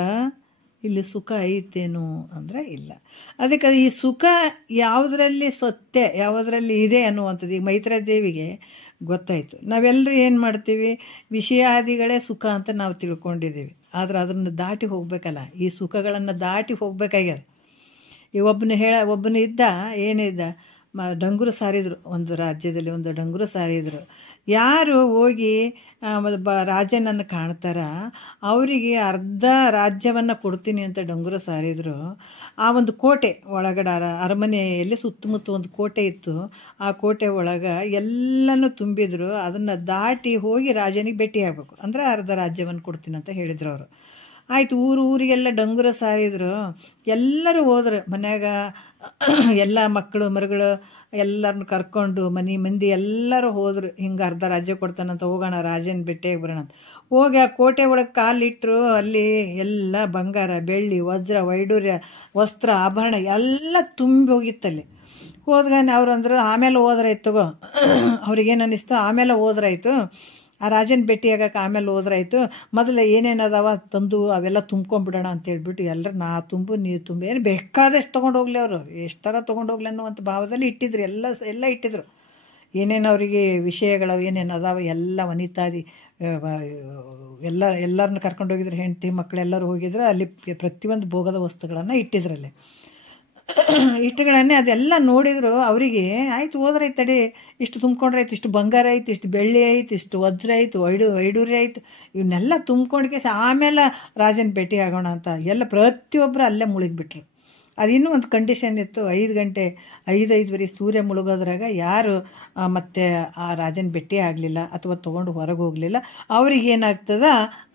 ಇಲ್ಲಿ ಸುಖ ಐತೇನು ಅಂದರೆ ಇಲ್ಲ. ಅದಕ್ಕೆ ಈ ಸುಖ ಯಾವುದರಲ್ಲಿ ಸತ್ಯ ಯಾವುದರಲ್ಲಿ ಇದೆ ಅನ್ನುವಂಥದ್ದು ಈಗ ಮೈತ್ರಾದೇವಿಗೆ ಗೊತ್ತಾಯಿತು. ನಾವೆಲ್ಲರೂ ಏನು ಮಾಡ್ತೀವಿ, ವಿಷಯಾದಿಗಳೇ ಸುಖ ಅಂತ ನಾವು ತಿಳ್ಕೊಂಡಿದ್ದೀವಿ. ಆದರೆ ಅದನ್ನು ದಾಟಿ ಹೋಗಬೇಕಲ್ಲ, ಈ ಸುಖಗಳನ್ನು ದಾಟಿ ಹೋಗ್ಬೇಕಾಗ್ಯದ. ಈ ಒಬ್ಬನು ಇದ್ದ ಏನಿದ್ದ ಡಂಗುರ ಸಾರಿದ್ರು, ಒಂದು ರಾಜ್ಯದಲ್ಲಿ ಒಂದು ಡಂಗುರ ಸಾರಿದ್ರು. ಯಾರು ಹೋಗಿ ರಾಜನನ್ನು ಕಾಣ್ತಾರ ಅವರಿಗೆ ಅರ್ಧ ರಾಜ್ಯವನ್ನು ಕೊಡ್ತೀನಿ ಅಂತ ಡಂಗುರ ಸಾರಿದ್ರು. ಆ ಒಂದು ಕೋಟೆ ಒಳಗಡೆ ಅರಮನೆಯಲ್ಲಿ ಸುತ್ತಮುತ್ತ ಒಂದು ಕೋಟೆ ಇತ್ತು. ಆ ಕೋಟೆ ಒಳಗೆ ಎಲ್ಲನೂ ತುಂಬಿದ್ರು. ಅದನ್ನು ದಾಟಿ ಹೋಗಿ ರಾಜನಿಗೆ ಭೇಟಿ ಆಗಬೇಕು ಅಂದರೆ ಅರ್ಧ ರಾಜ್ಯವನ್ನು ಕೊಡ್ತೀನಿ ಅಂತ ಹೇಳಿದ್ರು ಅವರು. ಆಯಿತು, ಊರಿಗೆಲ್ಲ ಡಂಗುರ ಸಾರಿದ್ರು. ಎಲ್ಲರೂ ಹೋದ್ರು. ಮನ್ಯಾಗ ಎಲ್ಲ ಮಕ್ಕಳು ಮರುಗಳು ಎಲ್ಲರನ್ನ ಕರ್ಕೊಂಡು ಮಂದಿ ಎಲ್ಲರೂ ಹೋದರು. ಹಿಂಗೆ ಅರ್ಧ ರಾಜ್ಯ ಕೊಡ್ತಾನಂತ, ಹೋಗೋಣ ರಾಜನ ಭೇಟಿಯಾಗಿ ಬರೋಣ ಅಂತ ಹೋಗಿ ಆ ಕೋಟೆ ಒಳಗೆ ಕಾಲಿಟ್ಟರು. ಅಲ್ಲಿ ಎಲ್ಲ ಬಂಗಾರ ಬೆಳ್ಳಿ ವಜ್ರ ವೈಡೂರ್ಯ ವಸ್ತ್ರ ಆಭರಣ ಎಲ್ಲ ತುಂಬಿ ಹೋಗಿತ್ತಲ್ಲಿ. ಹೋದ್ಗಾನೆ ಅವ್ರು ಅಂದರು ಆಮೇಲೆ ಹೋದ್ರಾಯ್ತು ತಗೋ. ಅವ್ರಿಗೇನು ಅನ್ನಿಸ್ತು, ಆಮೇಲೆ ಹೋದ್ರಾಯ್ತು, ಆ ರಾಜನ ಭೇಟಿಯಾಗಕ್ಕೆ ಆಮೇಲೆ ಹೋದ್ರಾಯ್ತು, ಮೊದಲು ಏನೇನು ಅದಾವ ತಂದು ಅವೆಲ್ಲ ತುಂಬ್ಕೊಂಡ್ಬಿಡೋಣ ಅಂತ ಹೇಳ್ಬಿಟ್ಟು ಎಲ್ಲರೂ ನಾ ತುಂಬು ನೀರು ತುಂಬಿ ಏನು ಬೇಕಾದಷ್ಟು ತೊಗೊಂಡು ಹೋಗ್ಲಿ, ಅವರು ಎಷ್ಟರ ತೊಗೊಂಡು ಹೋಗ್ಲಿ ಅನ್ನುವಂಥ ಭಾವದಲ್ಲಿ ಇಟ್ಟಿದ್ರು. ಎಲ್ಲ ಇಟ್ಟಿದ್ರು. ಏನೇನು ಅವರಿಗೆ ವಿಷಯಗಳು ಏನೇನು ಅದಾವ ಎಲ್ಲ ವನಿತಾದಿ ಎಲ್ಲರನ್ನ ಕರ್ಕೊಂಡು ಹೋಗಿದ್ರು. ಹೆಂಡತಿ ಮಕ್ಕಳೆಲ್ಲರೂ ಹೋಗಿದ್ರು. ಅಲ್ಲಿ ಪ್ರತಿಯೊಂದು ಭೋಗದ ವಸ್ತುಗಳನ್ನು ಇಟ್ಟಿದ್ರಲ್ಲಿ ಇಟ್ಟುಗಳನ್ನೇ ಅದೆಲ್ಲ ನೋಡಿದ್ರು. ಅವರಿಗೆ ಆಯ್ತು ಹೋದ್ರಾಯ್ತು ತಡಿ, ಇಷ್ಟು ತುಂಬ್ಕೊಂಡ್ರಾಯ್ತು, ಇಷ್ಟು ಬಂಗಾರ ಆಯ್ತು, ಇಷ್ಟು ಬೆಳ್ಳಿ ಆಯ್ತು, ಇಷ್ಟು ವಜ್ರ ಆಯಿತು, ವೈಡೂರ್ಯ ಆಯಿತು, ಇವನ್ನೆಲ್ಲ ತುಂಬ್ಕೊಂಡ್ಕೆ ಆಮೇಲೆ ರಾಜನ ಭೇಟಿ ಆಗೋಣ ಅಂತ ಎಲ್ಲ ಪ್ರತಿಯೊಬ್ಬರು ಅಲ್ಲೇ ಮುಳುಗಿಬಿಟ್ರು. ಅದಿನ್ನೂ ಒಂದು ಕಂಡೀಷನ್ ಇತ್ತು, 5 ಗಂಟೆ 5:05 ಸೂರ್ಯ ಮುಳುಗೋದ್ರಾಗ ಯಾರು ಮತ್ತೆ ಆ ರಾಜನ ಭೇಟಿ ಆಗಲಿಲ್ಲ ಅಥವಾ ತೊಗೊಂಡು ಹೊರಗೆ ಹೋಗಲಿಲ್ಲ ಅವ್ರಿಗೇನಾಗ್ತದ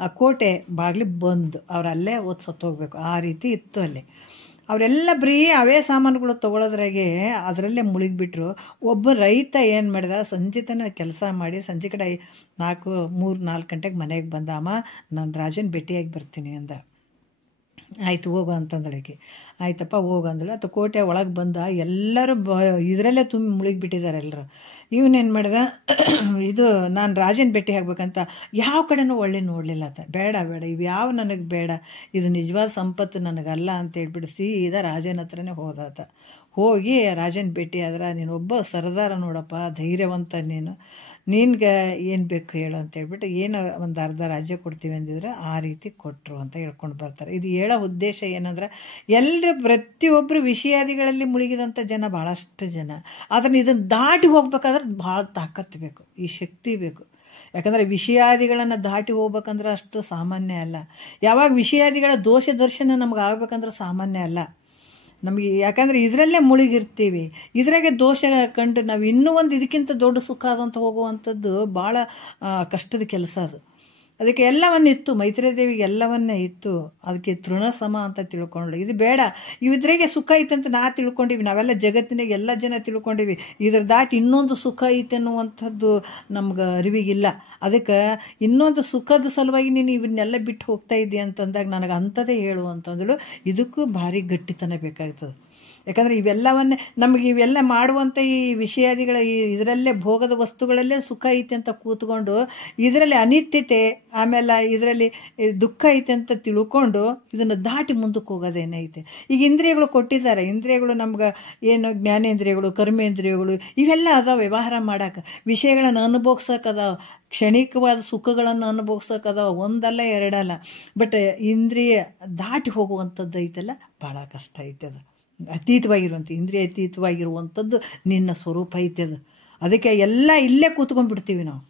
ಆ ಕೋಟೆ ಬಾಗಿಲು ಬಂದು ಅವ್ರು ಅಲ್ಲೇ ಸತ್ತೋಗ್ಬೇಕು. ಆ ರೀತಿ ಇತ್ತು ಅಲ್ಲಿ. ಅವರೆಲ್ಲ ಬರೀ ಅವೇ ಸಾಮಾನುಗಳು ತೊಗೊಳೋದ್ರಾಗೆ ಅದರಲ್ಲೇ ಮುಳುಗಿಬಿಟ್ರು. ಒಬ್ಬ ರೈತ ಏನು ಮಾಡಿದ, ಸಂಜೆ ತನಕ ಕೆಲಸ ಮಾಡಿ ಸಂಜೆ ಕಡೆ 3-4 ಗಂಟೆಗೆ ಮನೆಗೆ ಬಂದ. ಅಮ್ಮ ನಾನು ರಾಜನ ಭೇಟಿಯಾಗಿ ಬರ್ತೀನಿ ಅಂದ. ಆಯಿತು ಹೋಗು ಅಂತಂದಳಿಕೆ. ಆಯ್ತಪ್ಪ ಹೋಗು ಅಂದಳು. ಅಥವಾ ಕೋಟೆ ಒಳಗೆ ಬಂದ. ಎಲ್ಲರೂ ಇದರಲ್ಲೇ ತುಂಬಿ ಮುಳುಗಿಬಿಟ್ಟಿದ್ದಾರೆ ಎಲ್ಲರೂ. ಇವನೇನು ಮಾಡಿದ, ಇದು ನಾನು ರಾಜನ ಭೇಟಿ ಆಗ್ಬೇಕಂತ ಯಾವ ಕಡೆನೂ ಒಳ್ಳೆ ನೋಡಲಿಲ್ಲ ಆತ. ಬೇಡ ಇವು ಯಾವ ನನಗೆ ಬೇಡ, ಇದು ನಿಜವಾದ ಸಂಪತ್ತು ನನಗಲ್ಲ ಅಂತ ಹೇಳ್ಬಿಟ್ಟು ಸೀದಾ ರಾಜನ ಹತ್ರನೇ ಹೋದಾತ. ಹೋಗಿ ರಾಜನ ಭೇಟಿ ಆದ್ರೆ, ನೀನು ಒಬ್ಬ ಸರದಾರ ನೋಡಪ್ಪ, ಧೈರ್ಯವಂತ, ನಿನ್ಗೆ ಏನು ಬೇಕು ಹೇಳು ಅಂತ ಹೇಳ್ಬಿಟ್ಟು ಏನು ಒಂದು ಅರ್ಧ ರಾಜ್ಯ ಕೊಡ್ತೀವಿ ಅಂದಿದ್ರೆ ಆ ರೀತಿ ಕೊಟ್ಟರು ಅಂತ ಹೇಳ್ಕೊಂಡು ಬರ್ತಾರೆ. ಇದು ಹೇಳೋ ಉದ್ದೇಶ ಏನಂದ್ರೆ ಎಲ್ಲರೂ ಪ್ರತಿಯೊಬ್ಬರು ವಿಷಯಾದಿಗಳಲ್ಲಿ ಮುಳುಗಿದಂಥ ಜನ ಭಾಳಷ್ಟು ಜನ. ಅದನ್ನು ಇದನ್ನು ದಾಟಿ ಹೋಗ್ಬೇಕಾದ್ರೆ ಭಾಳ ತಾಕತ್ತು ಬೇಕು, ಈ ಶಕ್ತಿ ಬೇಕು. ಯಾಕಂದರೆ ವಿಷಯಾದಿಗಳನ್ನು ದಾಟಿ ಹೋಗ್ಬೇಕಂದ್ರೆ ಅಷ್ಟು ಸಾಮಾನ್ಯ ಅಲ್ಲ. ಯಾವಾಗ ವಿಷಯಾದಿಗಳ ದೋಷ ದರ್ಶನ ನಮ್ಗೆ ಆಗ್ಬೇಕಂದ್ರೆ ಸಾಮಾನ್ಯ ಅಲ್ಲ ನಮಗೆ. ಯಾಕಂದರೆ ಇದರಲ್ಲೇ ಮುಳುಗಿರ್ತೀವಿ, ಇದ್ರಾಗೆ ದೋಷ ಕಂಡು ನಾವು ಇನ್ನೂ ಒಂದು ಇದಕ್ಕಿಂತ ದೊಡ್ಡ ಸುಖ ಆದಂತ ಹೋಗುವಂಥದ್ದು ಭಾಳ ಕಷ್ಟದ ಕೆಲಸ ಅದು. ಅದಕ್ಕೆ ಎಲ್ಲವನ್ನ ಇತ್ತು, ಮೈತ್ರೇಯ ದೇವಿಗೆ ಎಲ್ಲವನ್ನೇ ಇತ್ತು, ಅದಕ್ಕೆ ತೃಣ ಸಮ ಅಂತ ತಿಳ್ಕೊಂಡ್ಳು. ಇದು ಬೇಡ, ಇದ್ರಾಗೆ ಸುಖ ಐತಂತ ತಿಳ್ಕೊಂಡಿವಿ ನಾವೆಲ್ಲ, ಜಗತ್ತಿನಾಗ ಎಲ್ಲ ಜನ ತಿಳ್ಕೊಂಡಿವಿ. ಇದ್ರ ದಾಟಿ ಇನ್ನೊಂದು ಸುಖ ಐತೆ ಅನ್ನುವಂಥದ್ದು ನಮ್ಗೆ ಅರಿವಿಗಿಲ್ಲ. ಅದಕ್ಕೆ ಇನ್ನೊಂದು ಸುಖದ ಸಲುವಾಗಿ ನೀನು ಇವನ್ನೆಲ್ಲ ಬಿಟ್ಟು ಹೋಗ್ತಾ ಇದ್ದಿ ಅಂತಂದಾಗ ನನಗೆ ಅಂಥದ್ದೇ ಹೇಳು ಅಂತಂದಳು. ಇದಕ್ಕೂ ಭಾರಿ ಗಟ್ಟಿತನ ಬೇಕಾಗ್ತದೆ. ಯಾಕಂದರೆ ಇವೆಲ್ಲ ಮಾಡುವಂಥ ಈ ವಿಷಯಾದಿಗಳ ಇದರಲ್ಲೇ ಭೋಗದ ವಸ್ತುಗಳಲ್ಲೇ ಸುಖ ಐತೆ ಅಂತ ಕೂತ್ಕೊಂಡು ಇದರಲ್ಲಿ ಅನಿತ್ಯತೆ ಆಮೇಲೆ ಇದರಲ್ಲಿ ದುಃಖ ಐತೆ ಅಂತ ತಿಳ್ಕೊಂಡು ಇದನ್ನು ದಾಟಿ ಮುಂದಕ್ಕೆ ಹೋಗೋದೇನೈತೆ. ಈಗ ಇಂದ್ರಿಯಗಳು ಕೊಟ್ಟಿದ್ದಾರೆ, ಇಂದ್ರಿಯಗಳು ನಮ್ಗೆ ಏನು ಜ್ಞಾನೇಂದ್ರಿಯಗಳು, ಕರ್ಮೇಂದ್ರಿಯಗಳು ಇವೆಲ್ಲ ಅದಾವ ವ್ಯವಹಾರ ಮಾಡೋಕೆ, ವಿಷಯಗಳನ್ನು ಅನುಭವಿಸೋಕದಾವ, ಕ್ಷಣಿಕವಾದ ಸುಖಗಳನ್ನು ಅನುಭವಿಸೋಕದಾವ, ಒಂದಲ್ಲ ಎರಡಲ್ಲ. ಬಟ್ ಇಂದ್ರಿಯ ದಾಟಿ ಹೋಗುವಂಥದ್ದು ಐತಲ್ಲ ಭಾಳ ಕಷ್ಟ ಐತೆ. ಅದು ಅತೀತವಾಗಿರುವಂಥ ಇಂದ್ರಿಯ ಅತೀತವಾಗಿರುವಂಥದ್ದು ನಿನ್ನ ಸ್ವರೂಪ ಐತೆ ಅದು. ಅದಕ್ಕೆ ಎಲ್ಲ ಇಲ್ಲೇ ಕೂತ್ಕೊಂಡ್ಬಿಡ್ತೀವಿ ನಾವು.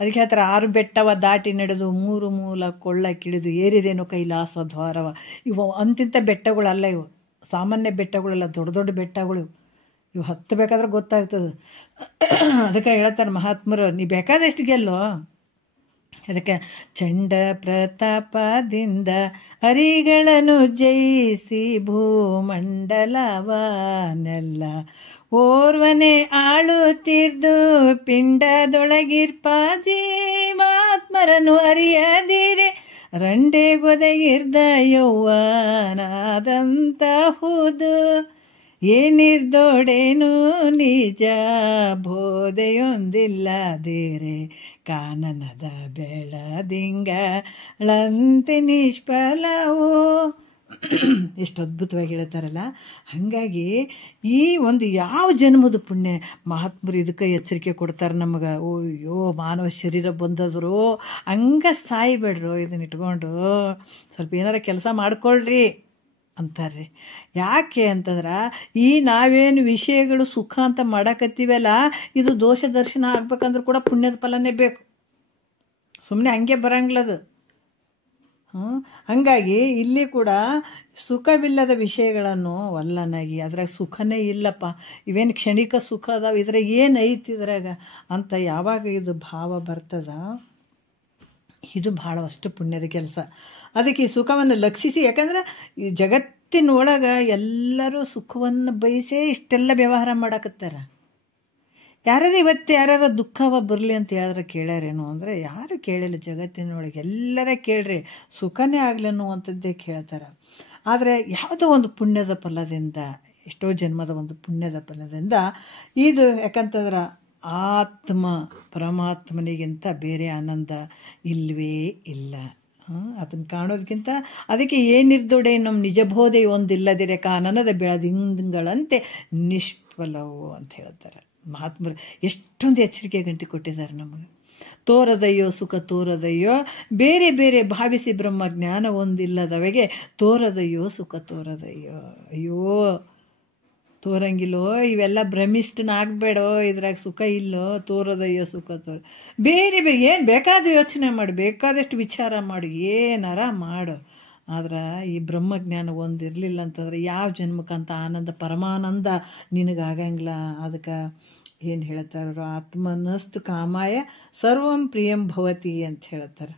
ಅದಕ್ಕೆ ಹೇಳ್ತಾರೆ 6 ಬೆಟ್ಟವ ದಾಟಿ ನಡೆದು 3 ಮೂಲ ಕೊಳ್ಳ ಕಿಡಿದು ಏರಿದೇನು ಕೈಲಾಸ ದ್ವಾರವ. ಇವು ಅಂತಿಂಥ ಬೆಟ್ಟಗಳಲ್ಲ, ಇವು ಸಾಮಾನ್ಯ ಬೆಟ್ಟಗಳೆಲ್ಲ, ದೊಡ್ಡ ದೊಡ್ಡ ಬೆಟ್ಟಗಳು ಇವು. ಹತ್ತಬೇಕಾದ್ರೆ ಗೊತ್ತಾಗ್ತದೆ. ಅದಕ್ಕೆ ಹೇಳ್ತಾರೆ ಮಹಾತ್ಮರು, ನೀ ಬೇಕಾದಷ್ಟು ಗೆಲ್ಲೋ. ಅದಕ್ಕೆ ಚಂಡ ಪ್ರತಾಪದಿಂದ ಹರಿಗಳನ್ನು ಜಯಿಸಿ ಭೂಮಂಡಲವನೆಲ್ಲ ಓರ್ವನೆ ಆಳುತ್ತಿದ್ದು ಪಿಂಡದೊಳಗಿರ್ಪ ಜೀವಾತ್ಮರನ್ನು ಅರಿಯದಿರೆ ರಂಡೆಗೊದಗಿರ್ದ ಯೌವನಾದಂತಹುದು ಏನಿರ್ದೊಡೇನು ನಿಜ ಬೋಧೆಯೊಂದಿಲ್ಲದಿರೆ ಕಾನನದ ಬೆಳದಿಂಗಳಂತೆ ನಿಷ್ಫಲವು. ಎಷ್ಟು ಅದ್ಭುತವಾಗಿ ಹೇಳ್ತಾರಲ್ಲ. ಹಾಗಾಗಿ ಈ ಒಂದು ಯಾವ ಜನ್ಮದ ಪುಣ್ಯ ಮಹಾತ್ಮರು ಇದಕ್ಕೆ ಎಚ್ಚರಿಕೆ ಕೊಡ್ತಾರೆ ನಮಗೆ. ಅಯ್ಯೋ ಮಾನವ ಶರೀರ ಬಂದದ್ರು ಹಂಗೆ ಸಾಯ್ಬೇಡ್ರು, ಇದನ್ನ ಇಟ್ಕೊಂಡು ಸ್ವಲ್ಪ ಏನಾರ ಕೆಲಸ ಮಾಡ್ಕೊಳ್ರಿ ಅಂತಾರೆ. ಯಾಕೆ ಅಂತಂದ್ರೆ ಈ ನಾವೇನು ವಿಷಯಗಳು ಸುಖ ಅಂತ ಮಾಡಕತ್ತೀವಲ್ಲ, ಇದು ದೋಷ ದರ್ಶನ ಆಗ್ಬೇಕಂದ್ರೂ ಕೂಡ ಪುಣ್ಯದ ಫಲನೇ ಬೇಕು, ಸುಮ್ಮನೆ ಹಂಗೆ ಬರಂಗಿಲ್ಲದು. ಹಂಗಾಗಿ ಇಲ್ಲಿ ಕೂಡ ಸುಖವಿಲ್ಲದ ವಿಷಯಗಳನ್ನು ವಲ್ಲನಾಗಿ ಅದ್ರಾಗ ಸುಖನೇ ಇಲ್ಲಪ್ಪ, ಇವೇನು ಕ್ಷಣಿಕ ಸುಖ ಅದಾವ, ಇದ್ರಾಗ ಏನು ಐತಿ ಇದ್ರಾಗ ಅಂತ ಯಾವಾಗ ಇದು ಭಾವ ಬರ್ತದ, ಇದು ಭಾಳಷ್ಟು ಪುಣ್ಯದ ಕೆಲಸ. ಅದಕ್ಕೆ ಈ ಸುಖವನ್ನು ಲಕ್ಷಿಸಿ, ಯಾಕಂದ್ರೆ ಈ ಜಗತ್ತಿನೊಳಗೆ ಎಲ್ಲರೂ ಸುಖವನ್ನು ಬಯಸೇ ಇಷ್ಟೆಲ್ಲ ವ್ಯವಹಾರ ಮಾಡಕತ್ತಾರ. ಯಾರ್ಯಾರು ದುಃಖವ ಬರಲಿ ಅಂತ ಹೇಳಿದ್ರೆ ಕೇಳ್ಯಾರೇನು ಅಂದರೆ ಯಾರು ಕೇಳಿಲ್ಲ ಜಗತ್ತಿನೊಳಗೆ. ಎಲ್ಲರ ಕೇಳ್ರಿ ಸುಖನೇ ಆಗಲಿ ಅನ್ನುವಂಥದ್ದೇ ಕೇಳ್ತಾರೆ. ಆದರೆ ಯಾವುದೋ ಒಂದು ಪುಣ್ಯದ ಫಲದಿಂದ, ಎಷ್ಟೋ ಜನ್ಮದ ಒಂದು ಪುಣ್ಯದ ಫಲದಿಂದ ಇದು, ಯಾಕಂತಂದ್ರೆ ಆತ್ಮ ಪರಮಾತ್ಮನಿಗಿಂತ ಬೇರೆ ಆನಂದ ಇಲ್ಲವೇ ಇಲ್ಲ. ಅದನ್ನು ಕಾಣೋದಕ್ಕಿಂತ ಅದಕ್ಕೆ ಏನಿರ್ದೊಡೆ ನಮ್ಮ ನಿಜಬೋಧೆ ಒಂದಿಲ್ಲದಿರೆ ಕಾನನದ ಬೆಳದಿಂಗಳಂತೆ ನಿಷ್ಫಲವು ಅಂತ ಹೇಳ್ತಾರೆ ಮಹಾತ್ಮರು. ಎಷ್ಟೊಂದು ಎಚ್ಚರಿಕೆ ಗಂಟೆ ಕೊಟ್ಟಿದ್ದಾರೆ ನಮಗೆ. ತೋರದಯ್ಯೋ ಸುಖ ತೋರದಯ್ಯೋ, ಬೇರೆ ಬೇರೆ ಭಾವಿಸಿ ಬ್ರಹ್ಮ ಜ್ಞಾನ ಒಂದಿಲ್ಲದವೆಗೆ ತೋರದಯ್ಯೋ ಸುಖ ತೋರದಯ್ಯೋ. ಅಯ್ಯೋ ತೋರಂಗಿಲ್ಲೋ, ಇವೆಲ್ಲ ಭ್ರಮಿಷ್ಠನಾಗಬೇಡೋ, ಇದ್ರಾಗ ಸುಖ ಇಲ್ಲೋ, ತೋರದಯ್ಯೋ ಸುಖ ಬೇರೆ ಬೇರೆ ಏನು ಬೇಕಾದರೂ ಯೋಚನೆ ಮಾಡು, ಬೇಕಾದಷ್ಟು ವಿಚಾರ ಮಾಡು, ಏನಾರ ಮಾಡು. ಆದ್ರೆ ಈ ಬ್ರಹ್ಮಜ್ಞಾನ ಒಂದು ಇರಲಿಲ್ಲ ಅಂತಂದ್ರೆ ಯಾವ ಜನ್ಮಕ್ಕಂತ ಆನಂದ ಪರಮಾನಂದ ನಿನಗಾಗಂಗಿಲ್ಲ. ಅದಕ್ಕೆ ಏನು ಹೇಳ್ತಾರೋ ಆತ್ಮನಸ್ತು ಕಾಮಾಯ ಸರ್ವಂ ಪ್ರಿಯಂ ಭವತಿ ಅಂತ ಹೇಳ್ತಾರೆ.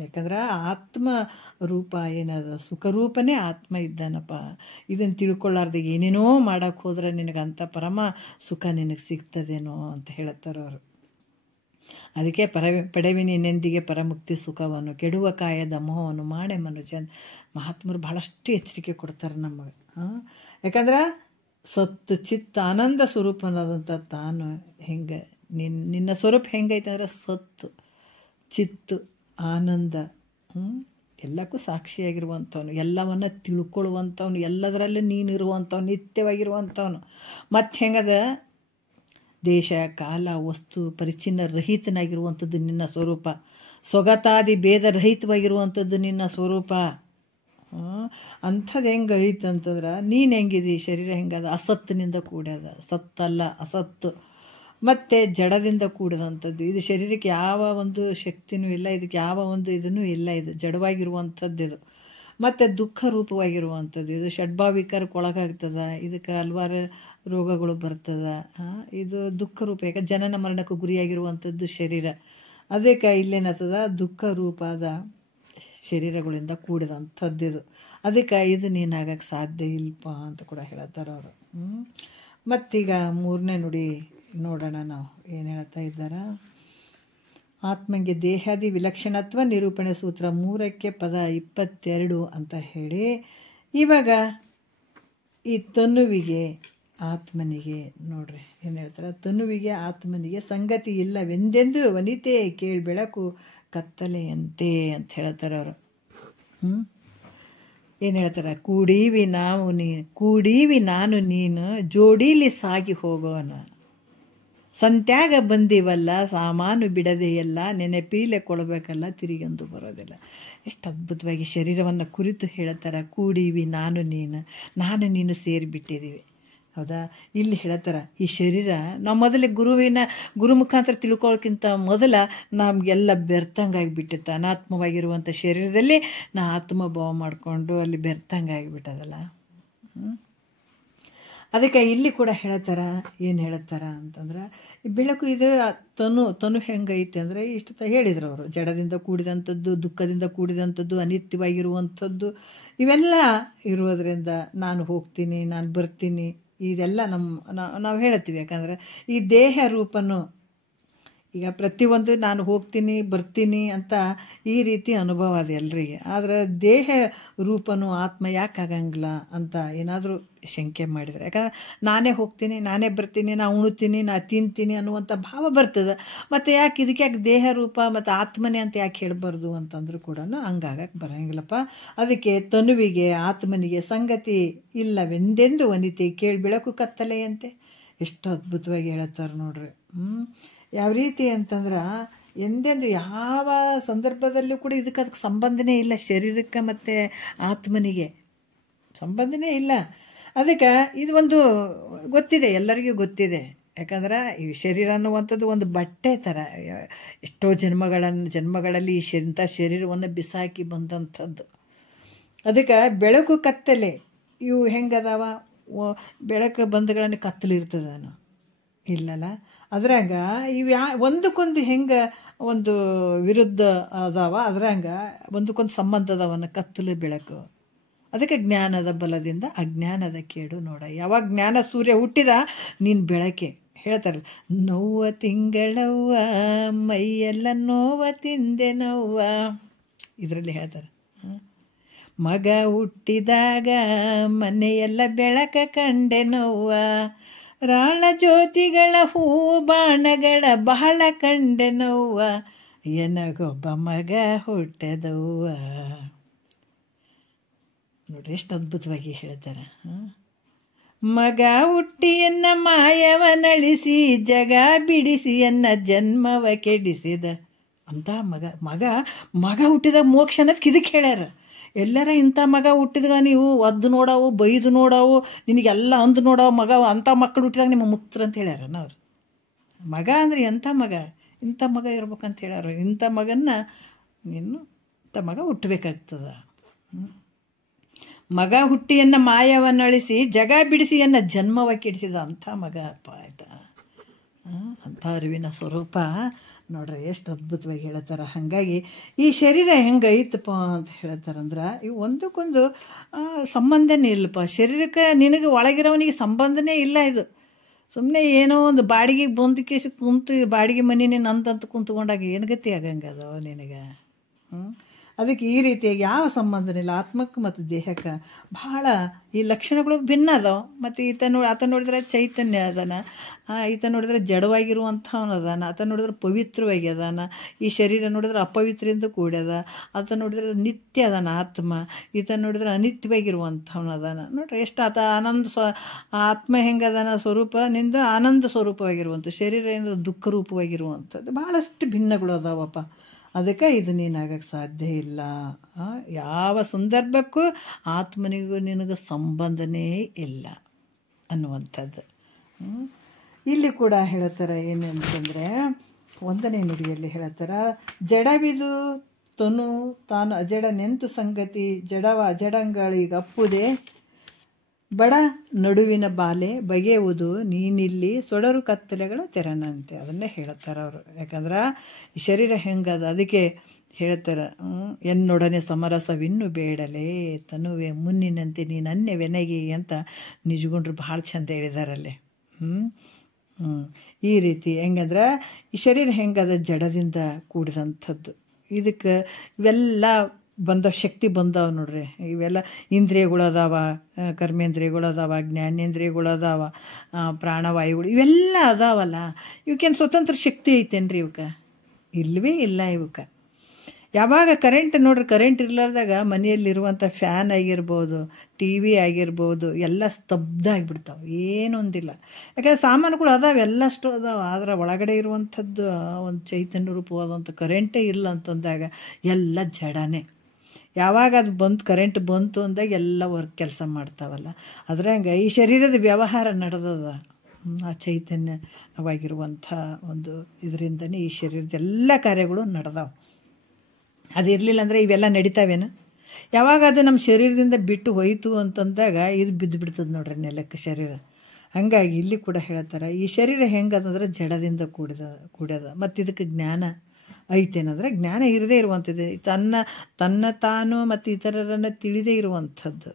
ಯಾಕಂದ್ರೆ ಆತ್ಮ ರೂಪ ಏನದ ಸುಖರೂಪನೇ ಆತ್ಮ ಇದ್ದಾನಪ್ಪ. ಇದನ್ನು ತಿಳ್ಕೊಳ್ಳಾರ್ದೆ ಏನೇನೋ ಮಾಡೋಕ್ಕೆ ಹೋದ್ರೆ ನಿನಗಂಥ ಪರಮ ಸುಖ ನಿನಗೆ ಸಿಗ್ತದೇನೋ ಅಂತ ಹೇಳ್ತಾರೆ ಅವರು. ಅದಕ್ಕೆ ಪಡೆವಿನೆಂದಿಗೆ ಪರಮುಕ್ತಿ ಸುಖವನ್ನು ಕೆಡುವ ಕಾಯದ ಮೋಹವನ್ನು ಮಾಡೆ ಮನುಜನ್ ಮಹಾತ್ಮರು ಬಹಳಷ್ಟು ಎಚ್ಚರಿಕೆ ಕೊಡ್ತಾರೆ ನಮಗೆ. ಯಾಕಂದ್ರೆ ಸತ್ತು ಚಿತ್ತ ಆನಂದ ಸ್ವರೂಪನಾದಂಥ ತಾನು ಹೆಂಗೆ ನಿನ್ನ ಸ್ವರೂಪ ಹೆಂಗೈತೆ ಅಂದ್ರೆ ಸತ್ತು ಚಿತ್ತು ಆನಂದ ಎಲ್ಲಕ್ಕೂ ಸಾಕ್ಷಿಯಾಗಿರುವಂಥವನು, ಎಲ್ಲವನ್ನ ತಿಳ್ಕೊಳ್ಳುವಂಥವನು, ಎಲ್ಲದರಲ್ಲೂ ನೀನಿರುವಂಥವ್ನು, ನಿತ್ಯವಾಗಿರುವಂಥವನು. ಮತ್ತು ಹೆಂಗದ ದೇಶ ಕಾಲ ವಸ್ತು ಪರಿಚ್ಛಿನ್ನ ರಹಿತನಾಗಿರುವಂಥದ್ದು ನಿನ್ನ ಸ್ವರೂಪ. ಸ್ವಗತಾದಿ ಭೇದ ರಹಿತವಾಗಿರುವಂಥದ್ದು ನಿನ್ನ ಸ್ವರೂಪ. ಅಂಥದ್ದು ಹೆಂಗೆ ಐತಂತಂದ್ರೆ ನೀನು ಹೆಂಗಿದಿ, ಶರೀರ ಹೆಂಗದ, ಅಸತ್ತಿನಿಂದ ಕೂಡ್ಯದ. ಸತ್ತಲ್ಲ, ಅಸತ್ತು ಮತ್ತು ಜಡದಿಂದ ಕೂಡಿದಂಥದ್ದು. ಇದು ಶರೀರಕ್ಕೆ ಯಾವ ಒಂದು ಶಕ್ತಿನೂ ಇಲ್ಲ, ಇದಕ್ಕೆ ಯಾವ ಒಂದು ಇದೂ ಇಲ್ಲ. ಇದು ಜಡವಾಗಿರುವಂಥದ್ದು. ಇದು ಮತ್ತು ದುಃಖ ರೂಪವಾಗಿರುವಂಥದ್ದು. ಇದು ಷಡ್ಭಾವಿಕರಕ್ಕೆ ಒಳಗಾಗ್ತದೆ. ಇದಕ್ಕೆ ಹಲವಾರು ರೋಗಗಳು ಬರ್ತದೆ. ಇದು ದುಃಖ ರೂಪ. ಯಾಕೆ ಜನನ ಮರಣಕ್ಕೆ ಗುರಿಯಾಗಿರುವಂಥದ್ದು ಶರೀರ. ಅದಕ್ಕೆ ಇಲ್ಲೇನತ್ತದ, ದುಃಖ ರೂಪದ ಶರೀರಗಳಿಂದ ಕೂಡಿದಂಥದ್ದು ಇದು. ಅದಕ್ಕೆ ಇದು ನೀನಾಗಕ್ಕೆ ಸಾಧ್ಯ ಇಲ್ಪ ಅಂತ ಕೂಡ ಹೇಳ್ತಾರೆ ಅವರು. ಮತ್ತೀಗ ಮೂರನೇ ನುಡಿ ನೋಡೋಣ ನಾವು ಏನು ಹೇಳ್ತಾ ಇದ್ದಾರೆ. ಆತ್ಮಂಗೆ ದೇಹಾದಿ ವಿಲಕ್ಷಣತ್ವ ನಿರೂಪಣೆ ಸೂತ್ರ 3ಕ್ಕೆ ಪದ 22 ಅಂತ ಹೇಳಿ, ಇವಾಗ ಈ ತನುವಿಗೆ ಆತ್ಮನಿಗೆ ನೋಡ್ರಿ ಏನು ಹೇಳ್ತಾರೆ. ತನುವಿಗೆ ಆತ್ಮನಿಗೆ ಸಂಗತಿ ಇಲ್ಲವೆಂದೆಂದು ವನಿತೆ ಕೇಳಿ ಬೆಳಕು ಕತ್ತಲೆಯಂತೆ ಅಂತ ಹೇಳ್ತಾರೆ ಅವರು. ಏನು ಹೇಳ್ತಾರೆ, ಕೂಡೀವಿ ನಾನು ನೀನು ಜೋಡೀಲಿ ಸಾಗಿ ಹೋಗೋಣ, ಸಂತ್ಯಾಗ ಬಂದೀವಲ್ಲ ಸಾಮಾನು ಬಿಡದೆ ಎಲ್ಲ, ನೆನಪೀಲೆ ಕೊಡಬೇಕಲ್ಲ ತಿರುಗಂದು ಬರೋದಿಲ್ಲ. ಎಷ್ಟು ಅದ್ಭುತವಾಗಿ ಶರೀರವನ್ನು ಕುರಿತು ಹೇಳ್ತಾರೆ. ಕೂಡೀವಿ ನಾನು ನೀನು ಸೇರಿಬಿಟ್ಟಿದ್ದೀವಿ. ಹೌದಾ? ಇಲ್ಲಿ ಹೇಳ್ತಾರೆ, ಈ ಶರೀರ ನಾವು ಮೊದಲೇ ಗುರು ಮುಖಾಂತರ ತಿಳ್ಕೊಳ್ಳೋಕ್ಕಿಂತ ಮೊದಲ ನಮಗೆಲ್ಲ ಬೆರ್ತಂಗಾಗಿಬಿಟ್ಟಿತ್ತು. ಅನಾತ್ಮವಾಗಿರುವಂಥ ಶರೀರದಲ್ಲಿ ನಾ ಆತ್ಮಭಾವ ಮಾಡಿಕೊಂಡು ಅಲ್ಲಿ ಬೆರ್ತಂಗಾಗಿಬಿಟ್ಟದಲ್ಲ. ಅದಕ್ಕೆ ಇಲ್ಲಿ ಕೂಡ ಹೇಳ್ತಾರೆ. ಏನು ಹೇಳ್ತಾರೆ ಅಂತಂದ್ರೆ, ಈ ಬೆಳಕು ಇದು ತನು ಹೆಂಗೈತೆ ಅಂದರೆ ಇಷ್ಟು ಹೇಳಿದ್ರು ಅವರು. ಜಡದಿಂದ ಕೂಡಿದಂಥದ್ದು, ದುಃಖದಿಂದ ಕೂಡಿದಂಥದ್ದು, ಅನಿತ್ಯವಾಗಿರುವಂಥದ್ದು ಇವೆಲ್ಲ ಇರೋದರಿಂದ ನಾನು ಹೋಗ್ತೀನಿ, ನಾನು ಬರ್ತೀನಿ, ಇದೆಲ್ಲ ನಾವು ಹೇಳ್ತೀವಿ. ಯಾಕಂದರೆ ಈ ದೇಹ ರೂಪನು ಈಗ ಪ್ರತಿಯೊಂದು ನಾನು ಹೋಗ್ತೀನಿ ಬರ್ತೀನಿ ಅಂತ ಈ ರೀತಿ ಅನುಭವ ಅದು ಎಲ್ರಿಗೆ. ಆದರೆ ದೇಹ ರೂಪನು ಆತ್ಮ ಯಾಕೆ ಆಗಂಗಿಲ್ಲ ಅಂತ ಏನಾದರೂ ಶಂಕೆ ಮಾಡಿದರೆ, ಯಾಕಂದ್ರೆ ನಾನೇ ಹೋಗ್ತೀನಿ, ನಾನೇ ಬರ್ತೀನಿ, ನಾ ಉಣ್ತೀನಿ, ನಾ ತಿಂತೀನಿ ಅನ್ನುವಂಥ ಭಾವ ಬರ್ತದೆ. ಮತ್ತು ಯಾಕೆ ದೇಹ ರೂಪ ಮತ್ತು ಆತ್ಮನೇ ಅಂತ ಯಾಕೆ ಹೇಳಬಾರ್ದು ಅಂತಂದ್ರೂ ಕೂಡ ಹಂಗಾಗಕ್ಕೆ ಬರೋಂಗಿಲ್ಲಪ್ಪ. ಅದಕ್ಕೆ ತನುವಿಗೆ ಆತ್ಮನಿಗೆ ಸಂಗತಿ ಇಲ್ಲವೆಂದೆಂದು ವನಿತೆ ಕೇಳಿ ಬೆಳಕು ಕತ್ತಲೆಯಂತೆ. ಎಷ್ಟು ಅದ್ಭುತವಾಗಿ ಹೇಳ್ತಾರೆ ನೋಡ್ರಿ. ಯಾವ ರೀತಿ ಅಂತಂದ್ರೆ, ಎಂದೆಂದು ಯಾವ ಸಂದರ್ಭದಲ್ಲೂ ಕೂಡ ಅದಕ್ಕೆ ಸಂಬಂಧನೇ ಇಲ್ಲ. ಶರೀರಕ್ಕೆ ಮತ್ತು ಆತ್ಮನಿಗೆ ಸಂಬಂಧನೇ ಇಲ್ಲ. ಅದಕ್ಕೆ ಇದು ಒಂದು ಗೊತ್ತಿದೆ, ಎಲ್ಲರಿಗೂ ಗೊತ್ತಿದೆ. ಯಾಕಂದ್ರೆ ಈ ಶರೀರ ಅನ್ನುವಂಥದ್ದು ಒಂದು ಬಟ್ಟೆ ಥರ. ಎಷ್ಟೋ ಜನ್ಮಗಳಲ್ಲಿ ಇಂಥ ಶರೀರವನ್ನು ಬಿಸಾಕಿ ಬಂದಂಥದ್ದು. ಅದಕ್ಕೆ ಬೆಳಕು ಕತ್ತಲೆ ಇವು ಹೆಂಗದಾವ, ಬೆಳಕು ಬಂಧಗಳನ್ನು ಕತ್ತಲಿರ್ತದ ಇಲ್ಲಲ್ಲ. ಅದ್ರಾಗ ಇವು ಒಂದಕ್ಕೊಂದು ಹೆಂಗೆ ಒಂದು ವಿರುದ್ಧ ಅದಾವ, ಅದ್ರಾಗ ಒಂದಕ್ಕೊಂದು ಸಂಬಂಧ ಅದಾವನ್ನ ಕತ್ತಲು ಬೆಳಕು. ಅದಕ್ಕೆ ಜ್ಞಾನದ ಬಲದಿಂದ ಅಜ್ಞಾನದ ಕೇಡು ನೋಡ. ಯಾವಾಗ ಜ್ಞಾನ ಸೂರ್ಯ ಹುಟ್ಟಿದ ನೀನು ಬೆಳಕೆ. ಹೇಳ್ತಾರಲ್ಲ, ನೋವ ತಿಂಗಳವ್ವ ಮೈಯೆಲ್ಲ ನೋವ ತಿಂದೆ ನೋವ, ಇದರಲ್ಲಿ ಹೇಳ್ತಾರೆ. ಮಗ ಹುಟ್ಟಿದಾಗ ಮನೆಯೆಲ್ಲ ಬೆಳಕ ಕಂಡೆ ನೋವ, ರಾಳ ಜ್ಯೋತಿಗಳ ಹೂ ಬಾಣಗಳ ಬಹಳ ಕಂಡೆ ನೋವ, ಎನಗೊಬ್ಬ ಮಗ ಹುಟ್ಟದವ್ವ. ನೋಡ್ರಿ ಎಷ್ಟು ಅದ್ಭುತವಾಗಿ ಹೇಳ್ತಾರೆ. ಮಗ ಹುಟ್ಟಿಯನ್ನ ಮಾಯವನಳಿಸಿ ಜಗ ಬಿಡಿಸಿಯನ್ನ ಜನ್ಮವ ಕೆಡಿಸಿದ ಅಂತ ಮಗ ಹುಟ್ಟಿದ ಮೋಕ್ಷ ಅನ್ನೋದಕ್ಕೆ ಇದಕ್ಕೆ ಹೇಳ್ಯಾರ. ಎಲ್ಲರ ಇಂಥ ಮಗ ಹುಟ್ಟಿದಾಗ ನೀವು ಒದ್ದು ನೋಡಾವು, ಬೈದು ನೋಡಾವು, ನಿನಗೆಲ್ಲ ಅಂದು ನೋಡಾವು ಮಗ, ಅಂಥ ಮಕ್ಕಳು ಹುಟ್ಟಿದಾಗ ನಿಮ್ಮ ಮುಕ್ತರ ಅಂತ ಹೇಳ್ಯಾರ ಅವ್ರು. ಮಗ ಅಂದರೆ ಎಂಥ ಮಗ, ಇಂಥ ಮಗ ಇರ್ಬೇಕಂತ ಹೇಳ್ಯಾರ. ಇಂಥ ಮಗನ್ನ ನೀನು ಇಂಥ ಮಗ ಹುಟ್ಟಬೇಕಾಗ್ತದ. ಮಗ ಹುಟ್ಟಿಯನ್ನ ಮಾಯವನ್ನಳಿಸಿ ಜಗ ಬಿಡಿಸಿಯನ್ನ ಜನ್ಮವ ಕೆಡಿಸಿದ ಅಂಥ ಮಗ ಅಪ್ಪ. ಆಯ್ತಾ? ಅಂಥ ಅರಿವಿನ ಸ್ವರೂಪ ನೋಡ್ರಿ ಎಷ್ಟು ಅದ್ಭುತವಾಗಿ ಹೇಳ್ತಾರೆ. ಹಾಗಾಗಿ ಈ ಶರೀರ ಹೆಂಗೆ ಐತಪ್ಪ ಅಂತ ಹೇಳ್ತಾರಂದ್ರೆ, ಇವು ಒಂದಕ್ಕೊಂದು ಸಂಬಂಧನೇ ಇಲ್ಲಪ್ಪ. ಶರೀರಕ್ಕೆ ನಿನಗೆ ಒಳಗಿರೋವನಿಗೆ ಸಂಬಂಧನೇ ಇಲ್ಲ. ಇದು ಸುಮ್ಮನೆ ಏನೋ ಒಂದು ಬಾಡಿಗೆಗೆ ಬಂದು ಕೇಸಿ ಕುಂತು ಬಾಡಿಗೆ ಮನೆನೇ ನಂದಂತ ಕುಂತ್ಕೊಂಡಾಗ ಏನು ಗತಿ ಆಗಂಗೆ ಅದಾವ ನಿನಗೆ. ಅದಕ್ಕೆ ಈ ರೀತಿಯಾಗಿ ಯಾವ ಸಂಬಂಧನೂ ಇಲ್ಲ. ಆತ್ಮಕ್ಕೆ ಮತ್ತು ದೇಹಕ್ಕೆ ಬಹಳ ಈ ಲಕ್ಷಣಗಳು ಭಿನ್ನ ಅದಾವೆ. ಮತ್ತು ಆತ ನೋಡಿದ್ರೆ ಚೈತನ್ಯ ಅದಾನ, ಈತ ನೋಡಿದ್ರೆ ಜಡವಾಗಿರುವಂಥವನು ಅದಾನ, ಆತ ನೋಡಿದ್ರೆ ಪವಿತ್ರವಾಗಿ ಅದಾನ, ಈ ಶರೀರ ನೋಡಿದ್ರೆ ಅಪವಿತ್ರದಿಂದ ಕೂಡ್ಯದ, ಆತ ನೋಡಿದ್ರೆ ನಿತ್ಯ ಅದಾನ ಆತ್ಮ, ಈತ ನೋಡಿದ್ರೆ ಅನಿತ್ಯವಾಗಿರುವಂಥವನು ಅದಾನ. ನೋಡ್ರಿ ಎಷ್ಟು ಆತ ಆನಂದ ಆತ್ಮ ಹೆಂಗದಾನ ಸ್ವರೂಪನಿಂದ ಆನಂದ ಸ್ವರೂಪವಾಗಿರುವಂಥ, ಶರೀರ ಏನಾದ್ರು ದುಃಖ ರೂಪವಾಗಿರುವಂಥದ್ದು ಭಾಳಷ್ಟು ಭಿನ್ನಗಳು ಅದಾವಪ್ಪ. ಅದಕ್ಕೆ ಇದು ನೀನಾಗಕ್ಕೆ ಸಾಧ್ಯ ಇಲ್ಲ. ಯಾವ ಸಂದರ್ಭಕ್ಕೂ ಆತ್ಮನಿಗೂ ನಿನಗೆ ಸಂಬಂಧನೇ ಇಲ್ಲ ಅನ್ನುವಂಥದ್ದು. ಇಲ್ಲಿ ಕೂಡ ಹೇಳ್ತಾರೆ ಏನು ಅಂತಂದರೆ 1ನೇ ನುಡಿಯಲ್ಲಿ ಹೇಳ್ತಾರೆ, ಜಡವಿದು ತನು ತಾನು ಅಜಡ ನೆಂತು ಸಂಗತಿ ಜಡವ ಅಜಡಂಗಳಿಗಪ್ಪುದೇ ಬಡ ನಡುವಿನ ಬಾಲೆ ಬಗೆಯುವುದು ನೀನಿಲ್ಲಿ ಸೊಡರು ಕತ್ತಲೆಗಳ ತೆರನಂತೆ. ಅದನ್ನೇ ಹೇಳ್ತಾರೆ ಅವರು. ಯಾಕಂದ್ರೆ ಈ ಶರೀರ ಹೆಂಗದ ಅದಕ್ಕೆ ಹೇಳ್ತಾರೆ, ಎನ್ನೊಡನೆ ಸಮರಸವಿನ್ನು ಬೇಡಲೇ ತನುವೆ ಮುನ್ನಿನಂತೆ ನೀನು ಅನ್ಯವೆನಗಿ ಅಂತ ನಿಜಗೊಂಡ್ರು ಭಾಳ ಚಂದ ಹೇಳಿದಾರಲ್ಲಿ. ಈ ರೀತಿ ಹೆಂಗಂದ್ರೆ ಈ ಶರೀರ ಹೆಂಗದ ಜಡದಿಂದ ಕೂಡಿದಂಥದ್ದು. ಇದಕ್ಕೆ ಇವೆಲ್ಲ ಬಂದ ಶಕ್ತಿ ಬಂದಾವ ನೋಡ್ರಿ. ಇವೆಲ್ಲ ಇಂದ್ರಿಯಗಳು ಅದಾವ, ಕರ್ಮೇಂದ್ರಿಯಗಳು ಅದಾವ, ಜ್ಞಾನೇಂದ್ರಿಯಗಳು ಅದಾವ, ಪ್ರಾಣವಾಯುಗಳು ಇವೆಲ್ಲ ಅದಾವಲ್ಲ. ಇವಕ್ಕೇನು ಸ್ವತಂತ್ರ ಶಕ್ತಿ ಐತೇನ್ರಿ? ಇವಕ್ಕೆ ಇಲ್ಲವೇ ಇಲ್ಲ. ಇವಕ್ಕೆ ಯಾವಾಗ ಕರೆಂಟ್ ನೋಡ್ರಿ, ಕರೆಂಟ್ ಇರ್ಲಾರ್ದಾಗ ಮನೆಯಲ್ಲಿರುವಂಥ ಫ್ಯಾನ್ ಆಗಿರ್ಬೋದು, ಟಿ ವಿ ಆಗಿರ್ಬೋದು ಎಲ್ಲ ಸ್ತಬ್ಧ ಆಗಿಬಿಡ್ತಾವೆ, ಏನೊಂದಿಲ್ಲ. ಯಾಕಂದ್ರೆ ಸಾಮಾನುಗಳು ಅದಾವೆ, ಎಲ್ಲಷ್ಟು ಅದಾವೆ. ಆದರೆ ಒಳಗಡೆ ಇರುವಂಥದ್ದು ಒಂದು ಚೈತನ್ಯ ರೂಪವಾದಂಥ ಕರೆಂಟೇ ಇಲ್ಲ ಅಂತಂದಾಗ ಎಲ್ಲ ಜಡನೇ. ಯಾವಾಗ ಅದು ಕರೆಂಟ್ ಬಂತು ಅಂದಾಗ ಎಲ್ಲ ಕೆಲಸ ಮಾಡ್ತಾವಲ್ಲ. ಅದ್ರಂಗೆ ಈ ಶರೀರದ ವ್ಯವಹಾರ ನಡೆದದ ಆ ಚೈತನ್ಯವಾಗಿರುವಂಥ ಒಂದು ಇದರಿಂದನೇ ಈ ಶರೀರದ ಎಲ್ಲ ಕಾರ್ಯಗಳು ನಡೆದಾವೆ. ಅದಿರಲಿಲ್ಲ ಅಂದರೆ ಇವೆಲ್ಲ ನಡೀತಾವೇನು? ಯಾವಾಗ ಅದು ನಮ್ಮ ಶರೀರದಿಂದ ಬಿಟ್ಟು ಹೋಯಿತು ಅಂತಂದಾಗ ಇದು ಬಿದ್ದು ಬಿಡ್ತದೆ ನೋಡ್ರಿ ನೆಲಕ್ಕೆ ಶರೀರ. ಹಾಗಾಗಿ ಇಲ್ಲಿ ಕೂಡ ಹೇಳ್ತಾರೆ, ಈ ಶರೀರ ಹೆಂಗದಂದ್ರೆ ಜಡದಿಂದ ಕೂಡ್ಯದ. ಮತ್ತು ಇದಕ್ಕೆ ಜ್ಞಾನ ಐತೇನಂದ್ರೆ ಜ್ಞಾನ ಇರದೇ ಇರುವಂಥದ್ದು, ತನ್ನ ತಾನು ಮತ್ತು ಇತರರನ್ನು ತಿಳಿದೇ ಇರುವಂಥದ್ದು.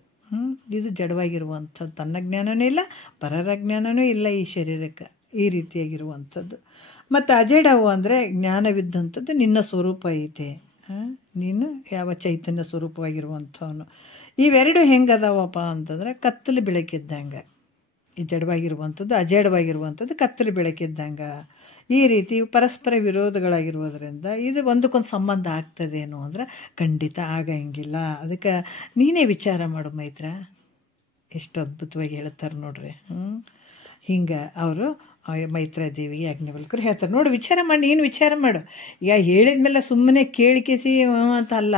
ಇದು ಜಡವಾಗಿರುವಂಥದ್ದು, ತನ್ನ ಜ್ಞಾನವೂ ಇಲ್ಲ, ಪರರ ಜ್ಞಾನವೂ ಇಲ್ಲ ಈ ಶರೀರಕ್ಕೆ. ಈ ರೀತಿಯಾಗಿರುವಂಥದ್ದು. ಮತ್ತು ಅಜಡವು ಅಂದರೆ ಜ್ಞಾನವಿದ್ದಂಥದ್ದು ನಿನ್ನ ಸ್ವರೂಪ ಐತೆ, ನೀನು ಯಾವ ಚೈತನ್ಯ ಸ್ವರೂಪವಾಗಿರುವಂಥವನು. ಇವೆರಡು ಹೆಂಗದಾವಪ್ಪ ಅಂತಂದ್ರೆ ಕತ್ತಲು ಬೆಳಕಿದ್ದಂಗೆ. ಈ ಜಡವಾಗಿರುವಂಥದ್ದು ಅಜಡವಾಗಿರುವಂಥದ್ದು ಕತ್ತಲು ಬೆಳಕಿದ್ದಂಗೆ. ಈ ರೀತಿ ಪರಸ್ಪರ ವಿರೋಧಗಳಾಗಿರುವುದರಿಂದ ಇದು ಒಂದಕ್ಕೊಂದು ಸಂಬಂಧ ಆಗ್ತದೇನೋ ಅಂದ್ರೆ ಖಂಡಿತ ಆಗಂಗಿಲ್ಲ. ಅದಕ್ಕೆ ನೀನೇ ವಿಚಾರ ಮಾಡು ಮೈತ್ರ. ಎಷ್ಟು ಅದ್ಭುತವಾಗಿ ಹೇಳ್ತಾರೆ ನೋಡ್ರಿ. ಹಿಂಗೆ ಅವರು ಮೈತ್ರಾದೇವಿಗೆ ಯಾಜ್ಞವಲ್ಕರು ಹೇಳ್ತಾರೆ, ನೋಡು ವಿಚಾರ ಮಾಡಿ, ನೀನು ವಿಚಾರ ಮಾಡು. ಈಗ ಹೇಳಿದ ಮೇಲೆ ಸುಮ್ಮನೆ ಕೇಳಿಕೆಸಿ ಅಂತ ಅಲ್ಲ,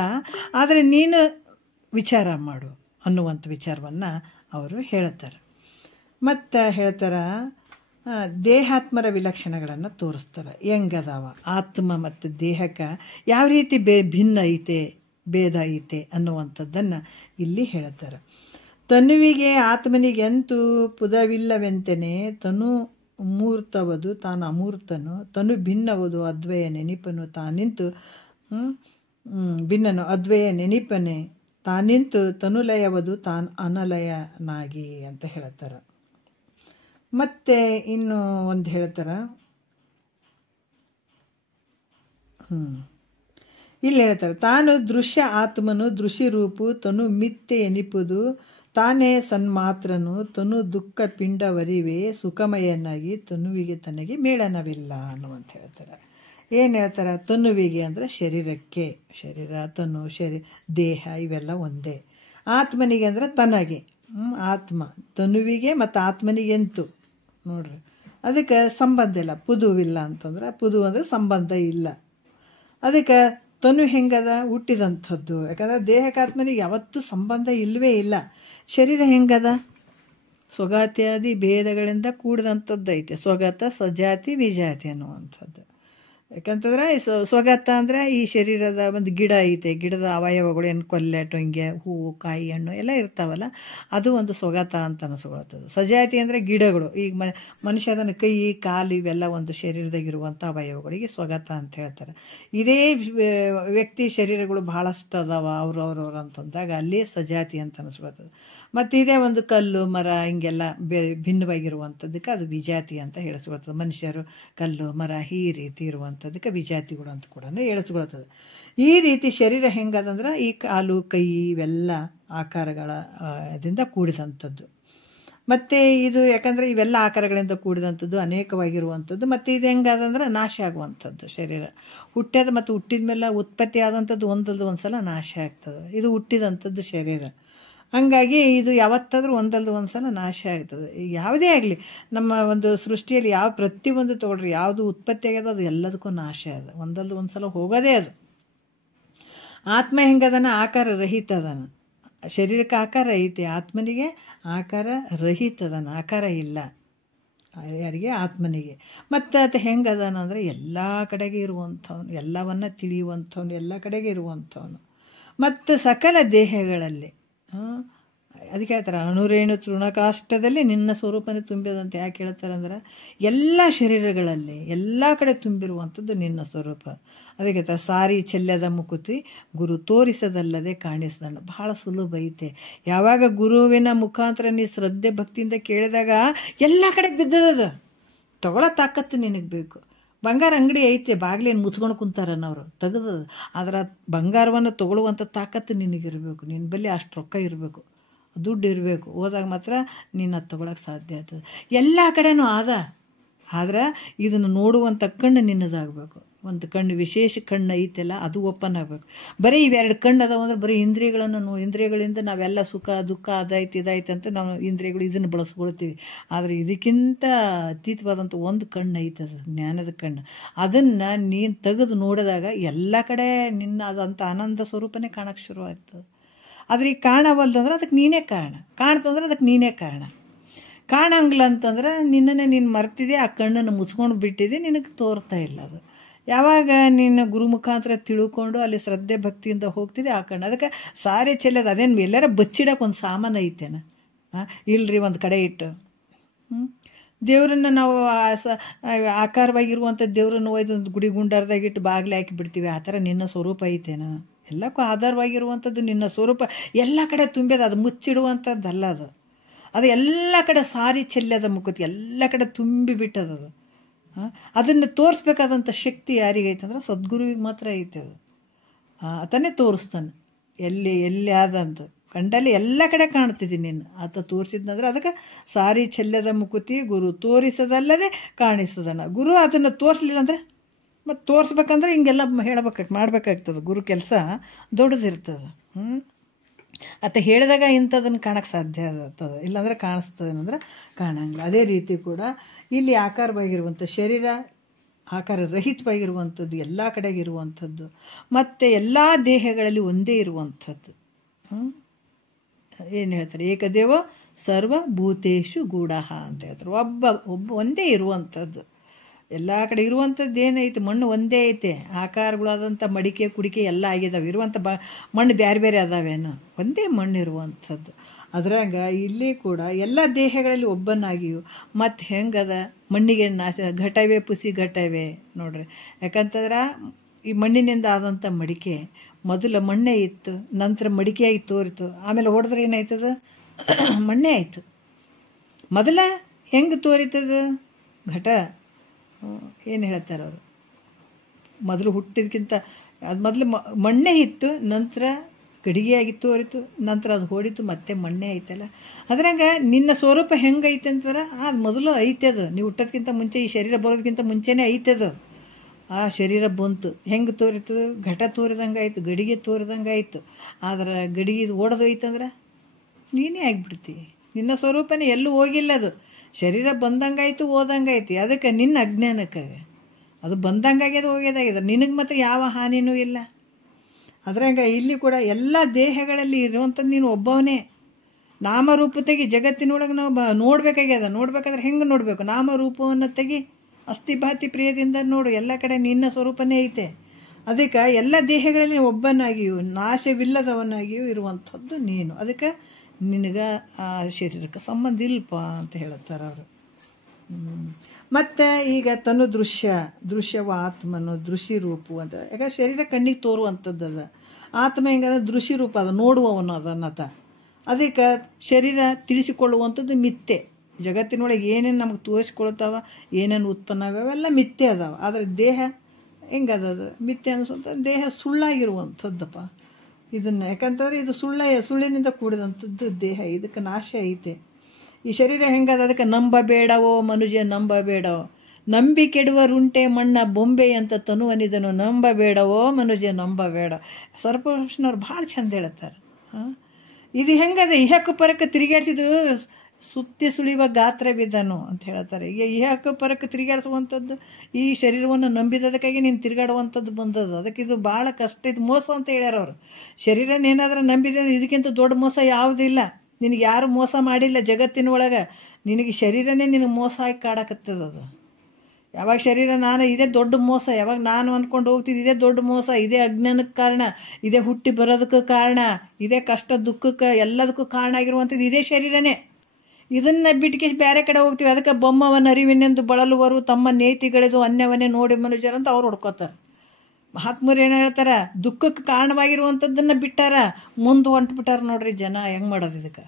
ಆದರೆ ನೀನು ವಿಚಾರ ಮಾಡು ಅನ್ನುವಂಥ ವಿಚಾರವನ್ನು ಅವರು ಹೇಳ್ತಾರೆ. ಮತ್ತು ಹೇಳ್ತಾರೆ, ದೇಹಾತ್ಮರ ವಿಲಕ್ಷಣಗಳನ್ನು ತೋರಿಸ್ತಾರೆ. ಹೆಂಗದಾವ ಆತ್ಮ ಮತ್ತು ದೇಹಕ್ಕೆ ಯಾವ ರೀತಿ ಭಿನ್ನ ಐತೆ, ಭೇದ ಐತೆ ಅನ್ನುವಂಥದ್ದನ್ನು ಇಲ್ಲಿ ಹೇಳ್ತಾರೆ. ತನುವಿಗೆ ಆತ್ಮನಿಗೆಂತೂ ಪುದವಿಲ್ಲವೆಂತೆನೆ ತನು ಮೂರ್ತವದು ತಾನು ಅಮೂರ್ತನು, ತನು ಭಿನ್ನವದು ಅದ್ವಯ ನೆನಪನು ತಾನಿಂತು ಭಿನ್ನನು ಅದ್ವಯ ನೆನಪನೆ ತಾನಿಂತು ತನುಲಯವದು ತಾನು ಅನಲಯನಾಗಿ ಅಂತ ಹೇಳ್ತಾರೆ. ಮತ್ತೆ ಇನ್ನು ಒಂದು ಹೇಳ್ತಾರೆ, ಇಲ್ಲಿ ಹೇಳ್ತಾರೆ, ತಾನು ದೃಶ್ಯ ಆತ್ಮನು ದೃಶ್ಯರೂಪು ತನು ಮಿಥ್ಯೆ ಎನಿಪುದು ತಾನೇ ಸನ್ಮಾತ್ರನು ತನು ದುಃಖ ಪಿಂಡವರಿವೆ ಸುಖಮಯನಾಗಿ ತನುವಿಗೆ ತನಗೆ ಮೇಳನವಿಲ್ಲ ಅನ್ನುವಂತ ಹೇಳ್ತಾರೆ. ಏನು ಹೇಳ್ತಾರೆ? ತನುವಿಗೆ ಅಂದರೆ ಶರೀರಕ್ಕೆ, ಶರೀರ ತನು ದೇಹ ಇವೆಲ್ಲ ಒಂದೇ. ಆತ್ಮನಿಗೆ ಅಂದರೆ ತನಗೆ, ಆತ್ಮ ತನುವಿಗೆ ಮತ್ತು ಆತ್ಮನಿಗೆಂತು ನೋಡ್ರಿ ಅದಕ್ಕೆ ಸಂಬಂಧ ಇಲ್ಲ. ಪುದುವಿಲ್ಲ ಅಂತಂದ್ರೆ, ಪುದು ಅಂದರೆ ಸಂಬಂಧ ಇಲ್ಲ. ಅದಕ್ಕೆ ತನು ಹೆಂಗದ ಹುಟ್ಟಿದಂಥದ್ದು. ಯಾಕಂದ್ರೆ ದೇಹಕ್ಕಾತ್ಮನಿಗೆ ಯಾವತ್ತೂ ಸಂಬಂಧ ಇಲ್ಲವೇ ಇಲ್ಲ. ಶರೀರ ಹೆಂಗದ ಸ್ವಗಾತ್ಯಾದಿ ಭೇದಗಳಿಂದ ಕೂಡಿದಂಥದ್ದು ಐತೆ. ಸ್ವಗತ ಸಜಾತಿ ವಿಜಾತಿ ಅನ್ನುವಂಥದ್ದು. ಯಾಕಂತಂದ್ರೆ ಸ್ವಗತ ಅಂದರೆ ಈ ಶರೀರದ ಒಂದು ಗಿಡ ಐತೆ, ಗಿಡದ ಅವಯವಗಳು ಏನು ಕೊಲ್ಲೆ ಟೊಂಗೆ ಹೂವು ಕಾಯಿ ಹಣ್ಣು ಎಲ್ಲ ಇರ್ತಾವಲ್ಲ, ಅದು ಒಂದು ಸ್ವಗತ ಅಂತ ಅನಿಸ್ಕೊಳ್ತದೆ. ಸಜಾತಿ ಅಂದರೆ ಗಿಡಗಳು. ಈಗ ಮನುಷ್ಯನ ಕೈ ಕಾಲು ಇವೆಲ್ಲ ಒಂದು ಶರೀರದಾಗಿರುವಂಥ ಅವಯವಗಳಿಗೆ ಸ್ವಗತ ಅಂತ ಹೇಳ್ತಾರೆ. ಇದೇ ವ್ಯಕ್ತಿ ಶರೀರಗಳು ಭಾಳಷ್ಟು ಅದಾವ ಅವ್ರವ್ರವ್ರು ಅಂತಂದಾಗ ಅಲ್ಲಿ ಸಜಾತಿ ಅಂತ ಅನಿಸ್ಕೊಳ್ತದೆ. ಮತ್ತು ಇದೇ ಒಂದು ಕಲ್ಲು ಮರ ಹಿಂಗೆಲ್ಲ ಭಿನ್ನವಾಗಿರುವಂಥದ್ದಕ್ಕೆ ಅದು ವಿಜಾತಿ ಅಂತ ಹೇಳಿಸ್ಕೊಳ್ತದೆ. ಮನುಷ್ಯರು ಕಲ್ಲು ಮರ ಈ ರೀತಿ ಇರುವಂಥ ಇರುವಂಥದ್ದಕ್ಕೆ ವಿಜಾತಿಗಳು ಅಂತ ಕೂಡ ಹೇಳಿಸ್ಕೊಳ್ತದೆ. ಈ ರೀತಿ ಶರೀರ ಹೆಂಗದಂದ್ರೆ ಈ ಕಾಲು ಕೈ ಇವೆಲ್ಲ ಆಕಾರಗಳ ದಿಂದ ಕೂಡಿದಂಥದ್ದು. ಮತ್ತು ಇದು ಯಾಕಂದರೆ ಇವೆಲ್ಲ ಆಕಾರಗಳಿಂದ ಕೂಡಿದಂಥದ್ದು ಅನೇಕವಾಗಿರುವಂಥದ್ದು. ಮತ್ತು ಇದು ಹೆಂಗದಂದ್ರೆ ನಾಶ ಆಗುವಂಥದ್ದು. ಶರೀರ ಹುಟ್ಟ್ಯದ ಮತ್ತು ಹುಟ್ಟಿದ ಮೇಲೆ ಉತ್ಪತ್ತಿ ಆದಂಥದ್ದು ಒಂದಲ್ದು ಒಂದು ಸಲ ನಾಶ ಆಗ್ತದೆ. ಇದು ಹುಟ್ಟಿದಂಥದ್ದು ಶರೀರ. ಹಂಗಾಗಿ ಇದು ಯಾವತ್ತಾದರೂ ಒಂದಲ್ದು ಒಂದು ಸಲ ನಾಶ ಆಗ್ತದೆ. ಯಾವುದೇ ಆಗಲಿ ನಮ್ಮ ಒಂದು ಸೃಷ್ಟಿಯಲ್ಲಿ ಯಾವ ಪ್ರತಿಯೊಂದು ತೊಗೊಳ್ರಿ, ಯಾವುದು ಉತ್ಪತ್ತಿ ಆಗ್ಯದ ಅದು ಎಲ್ಲದಕ್ಕೂ ನಾಶ ಅದ, ಒಂದಲ್ದು ಒಂದು ಸಲ ಹೋಗೋದೇ ಅದು. ಆತ್ಮ ಹೆಂಗದನ ಆಕಾರ ರಹಿತ ಅದನ. ಶರೀರಕ್ಕೆ ಆಕಾರ ಐತೆ, ಆತ್ಮನಿಗೆ ಆಕಾರ ರಹಿತದನ, ಆಕಾರ ಇಲ್ಲ ಯಾರಿಗೆ? ಆತ್ಮನಿಗೆ. ಮತ್ತು ಅದು ಹೆಂಗದನ ಅಂದರೆ ಎಲ್ಲ ಕಡೆಗೆ ಇರುವಂಥವನು, ಎಲ್ಲವನ್ನ ತಿಳಿಯುವಂಥವನು, ಎಲ್ಲ ಕಡೆಗೆ ಇರುವಂಥವನು. ಮತ್ತು ಸಕಲ ದೇಹಗಳಲ್ಲಿ ಅದಕ್ಕೆ ಹೇಳ್ತಾರೆ ಅಣುರೇಣು ತೃಣಕಾಷ್ಟದಲ್ಲಿ ನಿನ್ನ ಸ್ವರೂಪನೇ ತುಂಬಿದಂತೆ. ಯಾಕೆ ಹೇಳ್ತಾರೆ ಅಂದ್ರೆ ಎಲ್ಲ ಶರೀರಗಳಲ್ಲಿ ಎಲ್ಲ ಕಡೆ ತುಂಬಿರುವಂಥದ್ದು ನಿನ್ನ ಸ್ವರೂಪ. ಅದಕ್ಕೆ ಹೇಳ್ತಾರೆ ಸಾರಿ ಚೆಲ್ಲದ ಮುಕುತಿ ಗುರು ತೋರಿಸದಲ್ಲದೆ ಕಾಣಿಸ್ದಣ್ಣ. ಬಹಳ ಸುಲಭ ಐತೆ. ಯಾವಾಗ ಗುರುವಿನ ಮುಖಾಂತರ ನೀ ಶ್ರದ್ಧೆ ಭಕ್ತಿಯಿಂದ ಕೇಳಿದಾಗ ಎಲ್ಲ ಕಡೆ ಬಿದ್ದದ. ತಗೊಳ್ಳೋ ತಾಕತ್ತು ನಿನಗೆ ಬೇಕು. ಬಂಗಾರ ಅಂಗಡಿ ಐತೆ, ಬಾಗಿಲೇನು ಮುಚ್ಕೊಂಡು ಕುಂತಾರನ್ನವರು ತೆಗೆದು, ಅದರ ಬಂಗಾರವನ್ನು ತೊಗೊಳ್ಳುವಂಥ ತಾಕತ್ತು ನಿನಗಿರಬೇಕು. ನಿನ್ನ ಬಳಿ ಅಷ್ಟು ರೊಕ್ಕ ಇರಬೇಕು, ದುಡ್ಡು ಇರಬೇಕು. ಹೋದಾಗ ಮಾತ್ರ ನೀನು ಅದು ತೊಗೊಳಕ್ಕೆ ಸಾಧ್ಯ ಆಗ್ತದೆ. ಎಲ್ಲ ಕಡೆನೂ ಆದ್ರೆ ಇದನ್ನು ನೋಡುವಂಥ ಕಣ್ಣು ನಿನ್ನದಾಗಬೇಕು. ಒಂದು ಕಣ್ಣು ವಿಶೇಷ ಕಣ್ಣು ಐತೆಲ್ಲ ಅದು ಓಪನ್ ಆಗಬೇಕು. ಬರೀ ಇವೆರಡು ಕಣ್ಣು ಅದಾವ ಅಂದ್ರೆ ಬರೀ ಇಂದ್ರಿಯಗಳನ್ನು ಇಂದ್ರಿಯಗಳಿಂದ ನಾವೆಲ್ಲ ಸುಖ ದುಃಖ ಅದಾಯ್ತು ಇದಾಯ್ತು ಅಂತ ನಾವು ಇಂದ್ರಿಯಗಳು ಇದನ್ನು ಬಳಸ್ಕೊಳ್ತೀವಿ. ಆದರೆ ಇದಕ್ಕಿಂತ ಅತೀತವಾದಂಥ ಒಂದು ಕಣ್ಣು ಐತದ, ಜ್ಞಾನದ ಕಣ್ಣು. ಅದನ್ನು ನೀನು ತೆಗೆದು ನೋಡಿದಾಗ ಎಲ್ಲ ಕಡೆ ನಿನ್ನ ಅದಂಥ ಆನಂದ ಸ್ವರೂಪನೇ ಕಾಣಕ್ಕೆ ಶುರು ಆಗ್ತದೆ. ಆದರೆ ಈಗ ಕಾಣವಲ್ದಂದ್ರೆ ಅದಕ್ಕೆ ನೀನೇ ಕಾರಣ, ಕಾಣ್ತಂದ್ರೆ ಅದಕ್ಕೆ ನೀನೇ ಕಾರಣ. ಕಾಣಂಗಿಲ್ಲ ಅಂತಂದ್ರೆ ನಿನ್ನನ್ನೇ ನೀನು ಮರ್ತಿದೆ, ಆ ಕಣ್ಣನ್ನು ಮುಚ್ಕೊಂಡು ಬಿಟ್ಟಿದೆ, ನಿನಗೆ ತೋರ್ತಾ ಇಲ್ಲ ಅದು. ಯಾವಾಗ ನೀನು ಗುರು ಮುಖಾಂತರ ತಿಳ್ಕೊಂಡು ಅಲ್ಲಿ ಶ್ರದ್ಧೆ ಭಕ್ತಿಯಿಂದ ಹೋಗ್ತಿದೆ ಆ ಕಣ್ಣು. ಅದಕ್ಕೆ ಸಾರಿ ಚೆಲ್ಲೋದು ಅದೇನು ಎಲ್ಲಾರ ಬಚ್ಚಿಡಕ್ಕೆ ಒಂದು ಸಾಮಾನು ಐತೇನ? ಇಲ್ಲರಿ ಒಂದು ಕಡೆ ಇಟ್ಟು ದೇವರನ್ನು ನಾವು ಆಕಾರವಾಗಿರುವಂಥ ದೇವರನ್ನು ಒಯ್ದು ಒಂದು ಗುಡಿ ಗುಂಡಾರದಾಗಿಟ್ಟು ಬಾಗಿಲು ಹಾಕಿ ಬಿಡ್ತೀವಿ. ಆ ಥರ ನಿನ್ನ ಸ್ವರೂಪ ಐತೇನ? ಎಲ್ಲಕ್ಕೂ ಆಧಾರವಾಗಿರುವಂಥದ್ದು ನಿನ್ನ ಸ್ವರೂಪ ಎಲ್ಲ ಕಡೆ ತುಂಬಿದ. ಅದು ಮುಚ್ಚಿಡುವಂಥದ್ದಲ್ಲ ಅದು. ಅದು ಎಲ್ಲ ಕಡೆ ಸಾರಿ ಚೆಲ್ಲದ ಮುಖತಿ ಎಲ್ಲ ಕಡೆ ತುಂಬಿ ಬಿಟ್ಟದದು. ಅದನ್ನು ತೋರಿಸ್ಬೇಕಾದಂಥ ಶಕ್ತಿ ಯಾರಿಗೈತೆ ಅಂದ್ರೆ ಸದ್ಗುರುವಿಗೆ ಮಾತ್ರ ಐತೆ. ಅದು ಆತನೇ ತೋರಿಸ್ತಾನೆ ಎಲ್ಲಿ ಆದಂತ ಕಂಡಲ್ಲಿ ಎಲ್ಲ ಕಡೆ ಕಾಣ್ತಿದ್ದೀನಿ ನೀನು. ಆತ ತೋರಿಸಿದ್ನಂದ್ರೆ ಅದಕ್ಕೆ ಸಾರಿ ಚೆಲ್ಲದ ಮುಕುತಿ ಗುರು ತೋರಿಸದಲ್ಲದೆ ಕಾಣಿಸದನ. ಗುರು ಅದನ್ನು ತೋರಿಸ್ಲಿಲ್ಲ ಅಂದರೆ ಮತ್ತು ತೋರಿಸ್ಬೇಕಂದ್ರೆ ಹಿಂಗೆಲ್ಲ ಮಾಡ್ಬೇಕಾಗ್ತದೆ. ಗುರು ಕೆಲಸ ದೊಡ್ಡದಿರ್ತದೆ. ಆತ ಹೇಳಿದಾಗ ಇಂಥದನ್ನು ಕಾಣಕ್ಕೆ ಸಾಧ್ಯ ಆಗ್ತದೆ, ಇಲ್ಲಾಂದರೆ ಕಾಣಿಸ್ತದೆ ಅಂದ್ರೆ ಕಾಣಂಗಿಲ್ಲ. ಅದೇ ರೀತಿ ಕೂಡ ಇಲ್ಲಿ ಆಕಾರವಾಗಿರುವಂಥ ಶರೀರ ಆಕಾರ ರಹಿತವಾಗಿರುವಂಥದ್ದು, ಎಲ್ಲ ಕಡೆಗಿರುವಂಥದ್ದು, ಮತ್ತು ಎಲ್ಲ ದೇಹಗಳಲ್ಲಿ ಒಂದೇ ಇರುವಂಥದ್ದು. ಏನು ಹೇಳ್ತಾರೆ? ಏಕದೇವ ಸರ್ವಭೂತೇಶು ಗೂಢಃ ಅಂತ ಹೇಳ್ತಾರೆ. ಒಬ್ಬ ಒಂದೇ ಇರುವಂಥದ್ದು. ಎಲ್ಲ ಕಡೆ ಇರುವಂಥದ್ದು ಏನೈತೆ? ಮಣ್ಣು ಒಂದೇ ಐತೆ. ಆಕಾರಗಳಾದಂಥ ಮಡಿಕೆ ಕುಡಿಕೆ ಎಲ್ಲ ಆಗಿದ್ದಾವೆ. ಇರುವಂಥ ಮಣ್ಣು ಬೇರೆ ಬೇರೆ ಅದಾವೇನು? ಒಂದೇ ಮಣ್ಣು ಇರುವಂಥದ್ದು. ಅದ್ರಾಗ ಇಲ್ಲಿ ಕೂಡ ಎಲ್ಲ ದೇಹಗಳಲ್ಲಿ ಒಬ್ಬನಾಗಿಯೂ ಮತ್ತು ಹೆಂಗದ ಮಣ್ಣಿಗೆ ನಾಶ ಘಟವೇ ಪುಸಿ ಘಟವೇ ನೋಡ್ರಿ. ಯಾಕಂತಂದ್ರೆ ಈ ಮಣ್ಣಿನಿಂದ ಆದಂಥ ಮಡಿಕೆ ಮೊದಲು ಮಣ್ಣೇ ಇತ್ತು, ನಂತರ ಮಡಿಕೆಯಾಗಿ ತೋರಿತು, ಆಮೇಲೆ ಹೊಡೆದ್ರೆ ಏನಾಯ್ತದ? ಮಣ್ಣೇ ಆಯಿತು. ಮೊದಲ ಹೆಂಗೆ ತೋರಿತದ ಘಟ? ಏನು ಹೇಳ್ತಾರೆ ಅವರು? ಮೊದಲು ಹುಟ್ಟಿದಕ್ಕಿಂತ ಅದು ಮೊದಲು ಮಣ್ಣೇ ಇತ್ತು, ನಂತರ ಗಡಿಗೆಯಾಗಿ ತೋರಿತು, ನಂತರ ಅದು ಹೊಡಿತು, ಮತ್ತೆ ಮಣ್ಣೇ ಐತಲ್ಲ. ಅದ್ರಾಗ ನಿನ್ನ ಸ್ವರೂಪ ಹೆಂಗೈತೆ ಅಂತಾರೆ? ಅದು ಮೊದಲು ಐತದು. ನೀವು ಹುಟ್ಟೋದಕ್ಕಿಂತ ಮುಂಚೆ, ಈ ಶರೀರ ಬರೋದಕ್ಕಿಂತ ಮುಂಚೆನೇ ಐತದು. ಆ ಶರೀರ ಬಂತು ಹೆಂಗೆ ತೋರಿತದು? ಘಟ ತೋರಿದಂಗೆ ಆಯಿತು, ಗಡಿಗೆ ತೋರಿದಂಗೆ ಆಯಿತು. ಆದ್ರೆ ಗಡಿಗೆ ಓಡೋದು ಐತಂದ್ರೆ ನೀನೇ ಆಗಿಬಿಡ್ತೀವಿ. ನಿನ್ನ ಸ್ವರೂಪನೇ ಎಲ್ಲೂ ಹೋಗಿಲ್ಲ. ಅದು ಶರೀರ ಬಂದಂಗಾಯ್ತು, ಓದಂಗಾಯ್ತು. ಅದಕ್ಕೆ ನಿನ್ನ ಅಜ್ಞಾನಕ್ಕೆ ಅದು ಬಂದಂಗಾಗ್ಯದ, ಹೋಗ್ಯದಾಗಿದೆ. ನಿನಗೆ ಮಾತ್ರ ಯಾವ ಹಾನಿನೂ ಇಲ್ಲ. ಅದ್ರಾಗ ಇಲ್ಲಿ ಕೂಡ ಎಲ್ಲ ದೇಹಗಳಲ್ಲಿ ಇರುವಂಥದ್ದು ನೀನು ಒಬ್ಬವನೇ. ನಾಮರೂಪ ತೆಗಿ. ಜಗತ್ತಿನೊಳಗೆ ನಾವು ನೋಡಬೇಕಾಗ್ಯದ. ನೋಡ್ಬೇಕಾದ್ರೆ ಹೆಂಗೆ ನೋಡಬೇಕು? ನಾಮರೂಪವನ್ನು ತೆಗಿ, ಅಸ್ಥಿಭಾತಿ ಪ್ರಿಯದಿಂದ ನೋಡು. ಎಲ್ಲ ಕಡೆ ನಿನ್ನ ಸ್ವರೂಪನೇ ಐತೆ. ಅದಕ್ಕೆ ಎಲ್ಲ ದೇಹಗಳಲ್ಲಿ ಒಬ್ಬನಾಗಿಯೂ ನಾಶವಿಲ್ಲದವನಾಗಿಯೂ ಇರುವಂಥದ್ದು ನೀನು. ಅದಕ್ಕೆ ನಿನಗೆ ಆ ಶರೀರಕ್ಕೆ ಸಂಬಂಧ ಇಲ್ಲಪ್ಪ ಅಂತ ಹೇಳುತ್ತಾರೆ ಅವರು. ಮತ್ತು ಈಗ ತನು ದೃಶ್ಯವ ಆತ್ಮನು ದೃಶ್ಯ ರೂಪು ಅಂತ. ಯಾಕಂದ್ರೆ ಶರೀರ ಕಣ್ಣಿಗೆ ತೋರುವಂಥದ್ದು ಅದ. ಆತ್ಮ ಹೆಂಗಂದ್ರೆ ದೃಶ್ಯ ರೂಪ ಅದ, ನೋಡುವವನು ಅದನ್ನತ. ಅದಕ್ಕೆ ಶರೀರ ತಿಳಿಸಿಕೊಳ್ಳುವಂಥದ್ದು ಮಿಥ್ಯೆ. ಜಗತ್ತಿನೊಳಗೆ ಏನೇನು ನಮಗೆ ತೋರಿಸ್ಕೊಳ್ತಾವ, ಏನೇನು ಉತ್ಪನ್ನ ಅವೆಲ್ಲ ಮಿಥ್ಯೆ ಅದಾವ. ಆದರೆ ದೇಹ ಹೆಂಗದದು ಮಿಥ್ಯೆ ಅನಿಸುವಂಥ ದೇಹ ಸುಳ್ಳಾಗಿರುವಂಥದ್ದಪ್ಪ. ಇದನ್ನು ಯಾಕಂತಂದರೆ ಇದು ಸುಳ್ಳಿನಿಂದ ಕೂಡಿದಂಥದ್ದು ದೇಹ, ಇದಕ್ಕೆ ನಾಶ ಐತೆ. ಈ ಶರೀರ ಹೆಂಗದ, ಅದಕ್ಕೆ ನಂಬಬೇಡವೋ ಮನುಜ ನಂಬಬೇಡವೋ, ನಂಬಿ ಕೆಡುವರುಂಟೆ ಮಣ್ಣ ಬೊಂಬೆ ಅಂತ ತನುವನಿದನು, ನಂಬಬೇಡವೋ ಮನುಜ ನಂಬಬೇಡ. ಸರ್ಪಕೃಷ್ಣವ್ರು ಭಾಳ ಚಂದ ಹೇಳ್ತಾರೆ. ಇದು ಹೆಂಗದ, ಇಹಕ್ಕೆ ಪರಕ್ಕೆ ತಿರುಗಾಡ್ತಿದ್ದು ಸುತ್ತಿ ಸುಳಿಯುವ ಗಾತ್ರ ಬಿದ್ದನು ಅಂತ ಹೇಳ್ತಾರೆ. ಈಗ ಇಹಕ್ಕೆ ಪರಕ್ಕೆ ತಿರುಗಾಡಿಸುವಂಥದ್ದು ಈ ಶರೀರವನ್ನು ನಂಬಿದದಕ್ಕಾಗಿ ನೀನು ತಿರುಗಾಡುವಂಥದ್ದು ಬಂದದ್ದು. ಅದಕ್ಕೆ ಇದು ಭಾಳ ಕಷ್ಟ, ಇದು ಮೋಸ ಅಂತ ಹೇಳ್ಯಾರ ಅವರು. ಶರೀರನ ಏನಾದರೂ ನಂಬಿದೆ ಇದಕ್ಕಿಂತ ದೊಡ್ಡ ಮೋಸ ಯಾವುದಿಲ್ಲ. ನಿನಗೆ ಯಾರು ಮೋಸ ಮಾಡಿಲ್ಲ ಜಗತ್ತಿನ ಒಳಗೆ, ನಿನಗೆ ಶರೀರನೇ ನಿನಗೆ ಮೋಸ ಆಗಿ ಕಾಡಕತ್ತದ. ಅದು ಯಾವಾಗ ಶರೀರ ನಾನು ಇದೇ ದೊಡ್ಡ ಮೋಸ, ಯಾವಾಗ ನಾನು ಅಂದ್ಕೊಂಡು ಹೋಗ್ತಿದ್ದೆ ಇದೇ ದೊಡ್ಡ ಮೋಸ, ಇದೇ ಅಜ್ಞಾನಕ್ಕೆ ಕಾರಣ, ಇದೇ ಹುಟ್ಟಿ ಬರೋದಕ್ಕೆ ಕಾರಣ, ಇದೇ ಕಷ್ಟ ದುಃಖಕ್ಕೆ ಎಲ್ಲದಕ್ಕೂ ಕಾರಣ ಆಗಿರುವಂಥದ್ದು ಇದೇ ಶರೀರನೇ. ಇದನ್ನು ಬಿಟ್ಟಿಗೆ ಬೇರೆ ಕಡೆ ಹೋಗ್ತೀವಿ. ಅದಕ್ಕೆ ಬೊಮ್ಮವನ ಅರಿವಿನೆಂದು ಬಳಲುವರು ತಮ್ಮ ನೇತಿಗಳಿದು ಅನ್ಯವನ್ನೇ ನೋಡಿ ಮನುಷ್ಯರು ಅಂತ ಅವ್ರು ಹೊಡ್ಕೋತಾರೆ. ಮಹಾತ್ಮರು ಏನು ಹೇಳ್ತಾರೆ, ದುಃಖಕ್ಕೆ ಕಾರಣವಾಗಿರುವಂಥದ್ದನ್ನು ಬಿಟ್ಟಾರ, ಮುಂದೆ ಹೊಂಟ್ಬಿಟ್ಟಾರ. ನೋಡ್ರಿ ಜನ ಹೆಂಗೆ ಮಾಡೋದು ಇದಕ್ಕೆ.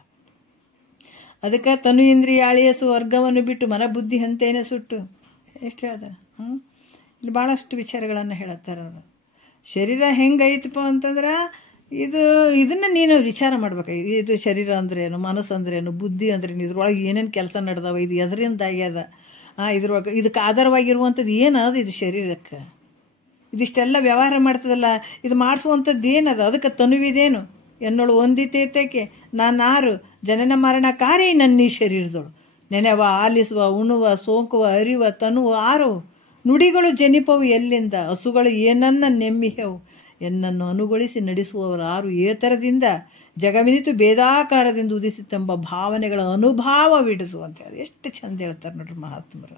ಅದಕ್ಕೆ ತನು ಇಂದ್ರಿಯಾಳಿಯ ಸ್ವರ್ಗವನ್ನು ಬಿಟ್ಟು ಮನ ಬುದ್ಧಿ ಅಂತೇನೆ ಸುಟ್ಟು ಎಷ್ಟು ಹೇಳ್ತಾರೆ. ಇಲ್ಲಿ ಭಾಳಷ್ಟು ವಿಚಾರಗಳನ್ನು ಹೇಳುತ್ತಾರೆ ಅವರು. ಶರೀರ ಹೆಂಗೈತಪ್ಪ ಅಂತಂದ್ರೆ ಇದನ್ನು ನೀನು ವಿಚಾರ ಮಾಡ್ಬೇಕು. ಇದು ಶರೀರ ಅಂದ್ರೇನು, ಮನಸ್ಸು ಅಂದ್ರೇನು, ಬುದ್ಧಿ ಅಂದ್ರೇನು, ಇದ್ರೊಳಗೆ ಏನೇನು ಕೆಲಸ ನಡೆದವ, ಇದು ಎದರಿಂದ ಆಗ್ಯದ, ಇದ್ರೊಳಗೆ ಇದಕ್ಕೆ ಆಧಾರವಾಗಿರುವಂಥದ್ದು ಏನದು, ಇದು ಶರೀರಕ್ಕೆ ಇದಿಷ್ಟೆಲ್ಲ ವ್ಯವಹಾರ ಮಾಡ್ತದಲ್ಲ, ಇದು ಮಾಡಿಸುವಂಥದ್ದು ಏನದ, ಅದಕ್ಕೆ ತನುವಿದೇನು ಎನ್ನೋಳು ಹೊಂದಿತೇತಕ್ಕೆ ನಾನಾರು ಜನನ ಮರಣ ಕಾರ್ಯ ನನ್ನ ಈ ಶರೀರದೋಳು, ನೆನೆವ ಆಲಿಸುವ ಉಣುವ ಸೋಂಕುವ ಅರಿವ ತನುವ ಆರು ನುಡಿಗಳು ಜನಿಪವು ಎಲ್ಲಿಂದ, ಹಸುಗಳು ಏನನ್ನ ನೆಮ್ಮಿಹೆವು ಎನ್ನನ್ನು ಅನುಗೊಳಿಸಿ ನಡೆಸುವವರು ಆರು ಏತರದಿಂದ ಜಗವಿನಿತು ಭೇದಾಕಾರದಿಂದ ಉದಿಸಿತೆಂಬ ಭಾವನೆಗಳ ಅನುಭಾವವಿಡಿಸು ಅಂತ ಹೇಳಿ ಎಷ್ಟು ಚಂದ ಹೇಳ್ತಾರೆ ನೋಡ್ರಿ ಮಹಾತ್ಮರು.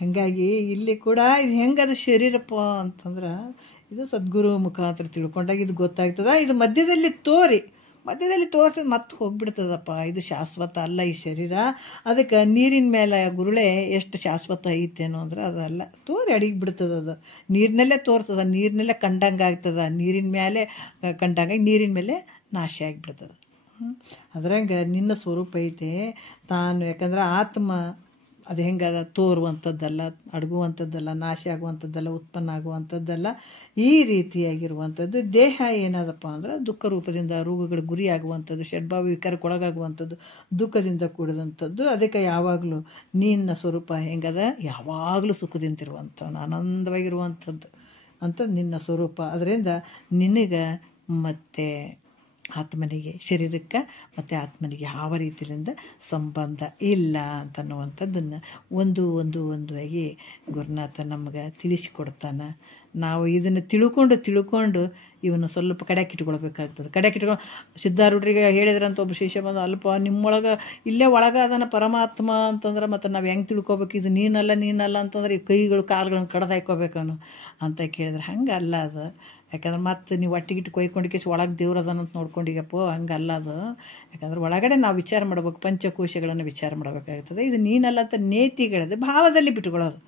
ಹಾಗಾಗಿ ಇಲ್ಲಿ ಕೂಡ ಇದು ಹೆಂಗದು ಶರೀರಪ್ಪ ಅಂತಂದ್ರೆ ಇದು ಸದ್ಗುರು ಮುಖಾಂತರ ತಿಳ್ಕೊಂಡಾಗ ಇದು ಗೊತ್ತಾಗ್ತದ. ಇದು ಮಧ್ಯದಲ್ಲಿ ತೋರಿಸಿದ ಮತ್ತೆ ಹೋಗ್ಬಿಡ್ತದಪ್ಪ. ಇದು ಶಾಶ್ವತ ಅಲ್ಲ ಈ ಶರೀರ. ಅದಕ್ಕೆ ನೀರಿನ ಮೇಲೆ ಗುರುಳೆ ಎಷ್ಟು ಶಾಶ್ವತ ಐತೇನೋ ಅಂದ್ರೆ ಅದಲ್ಲ, ಅಡಿಗೆ ಬಿಡ್ತದ. ಅದು ನೀರಿನಲ್ಲೇ ತೋರ್ತದ, ನೀರಿನಲ್ಲೇ ಕಂಡಂಗೆ ಆಗ್ತದ, ನೀರಿನ ಮೇಲೆ ಕಂಡಂಗೆ ನೀರಿನ ಮೇಲೆ ನಾಶ ಆಗಿಬಿಡ್ತದೆ. ಅದ್ರಂಗೆ ನಿನ್ನ ಸ್ವರೂಪ ಐತೆ ತಾನು. ಯಾಕಂದ್ರೆ ಆತ್ಮ ಅದು ಹೆಂಗದ, ತೋರುವಂಥದ್ದಲ್ಲ, ಅಡಗುವಂಥದ್ದಲ್ಲ, ನಾಶ ಆಗುವಂಥದ್ದಲ್ಲ, ಉತ್ಪನ್ನ ಆಗುವಂಥದ್ದಲ್ಲ, ಈ ರೀತಿಯಾಗಿರುವಂಥದ್ದು. ದೇಹ ಏನದಪ್ಪ ಅಂದ್ರೆ ದುಃಖ ರೂಪದಿಂದ ರೋಗಗಳಿಗೆ ಗುರಿ ಆಗುವಂಥದ್ದು, ಷಡ್ಭಾವ ವಿಕಾರಕ್ಕೊಳಗಾಗುವಂಥದ್ದು, ದುಃಖದಿಂದ ಕೂಡಿದಂಥದ್ದು. ಅದಕ್ಕೆ ಯಾವಾಗಲೂ ನಿನ್ನ ಸ್ವರೂಪ ಹೆಂಗದ, ಯಾವಾಗಲೂ ಸುಖದಿಂತಿರುವಂಥವ್ನು, ಆನಂದವಾಗಿರುವಂಥದ್ದು ಅಂತ ನಿನ್ನ ಸ್ವರೂಪ. ಅದರಿಂದ ನಿನಗೆ ಮತ್ತು ಆತ್ಮನಿಗೆ, ಶರೀರಕ್ಕೆ ಮತ್ತು ಆತ್ಮನಿಗೆ ಯಾವ ರೀತಿಯಿಂದ ಸಂಬಂಧ ಇಲ್ಲ ಅಂತನ್ನುವಂಥದ್ದನ್ನು ಒಂದು ಆಗಿ ಗುರುನಾಥ ನಮ್ಗೆ ತಿಳಿಸಿಕೊಡ್ತಾನೆ. ನಾವು ಇದನ್ನು ತಿಳ್ಕೊಂಡು ಇವನು ಸ್ವಲ್ಪ ಕಡೆಕಿಟ್ಕೊಳ್ಬೇಕಾಗ್ತದೆ. ಕಡೆಕಿಟ್ಕೊಂಡು ಸಿದ್ಧಾರೂಢರಿಗೆ ಹೇಳಿದ್ರಂತ ಒಬ್ಬ ಶಿಷ್ಯ ಬಂದು, ಅಲ್ಪ ನಿಮ್ಮೊಳಗೆ ಇಲ್ಲೇ ಒಳಗೆ ಅದನ್ನು ಪರಮಾತ್ಮ ಅಂತಂದ್ರೆ ಮತ್ತು ನಾವು ಹೆಂಗೆ ತಿಳ್ಕೊಬೇಕು, ಇದು ನೀನಲ್ಲ ಅಂತಂದ್ರೆ ಈ ಕೈಗಳು ಕಾಲುಗಳನ್ನು ಕಡ್ದು ಹಾಕ್ಕೋಬೇಕನು ಅಂತ ಕೇಳಿದ್ರೆ ಹಂಗಲ್ಲ ಅದು. ಯಾಕಂದ್ರೆ ಮತ್ತು ನೀವು ಒಟ್ಟಿಗಿಟ್ಟು ಕೊಯ್ಕೊಂಡು ಒಳಗೆ ದೇವ್ರು ಅದನ್ನಂತ ನೋಡ್ಕೊಂಡಿಗಪ್ಪ, ಹಂಗಲ್ಲ ಅದು. ಯಾಕಂದ್ರೆ ಒಳಗಡೆ ನಾವು ವಿಚಾರ ಮಾಡ್ಬೇಕು, ಪಂಚಕೋಶಗಳನ್ನು ವಿಚಾರ ಮಾಡಬೇಕಾಗ್ತದೆ. ಇದು ನೀನಲ್ಲ ಅಂತ ನೇತಿಗಳದು ಭಾವದಲ್ಲಿ ಬಿಟ್ಕೊಳ್ಳೋದು.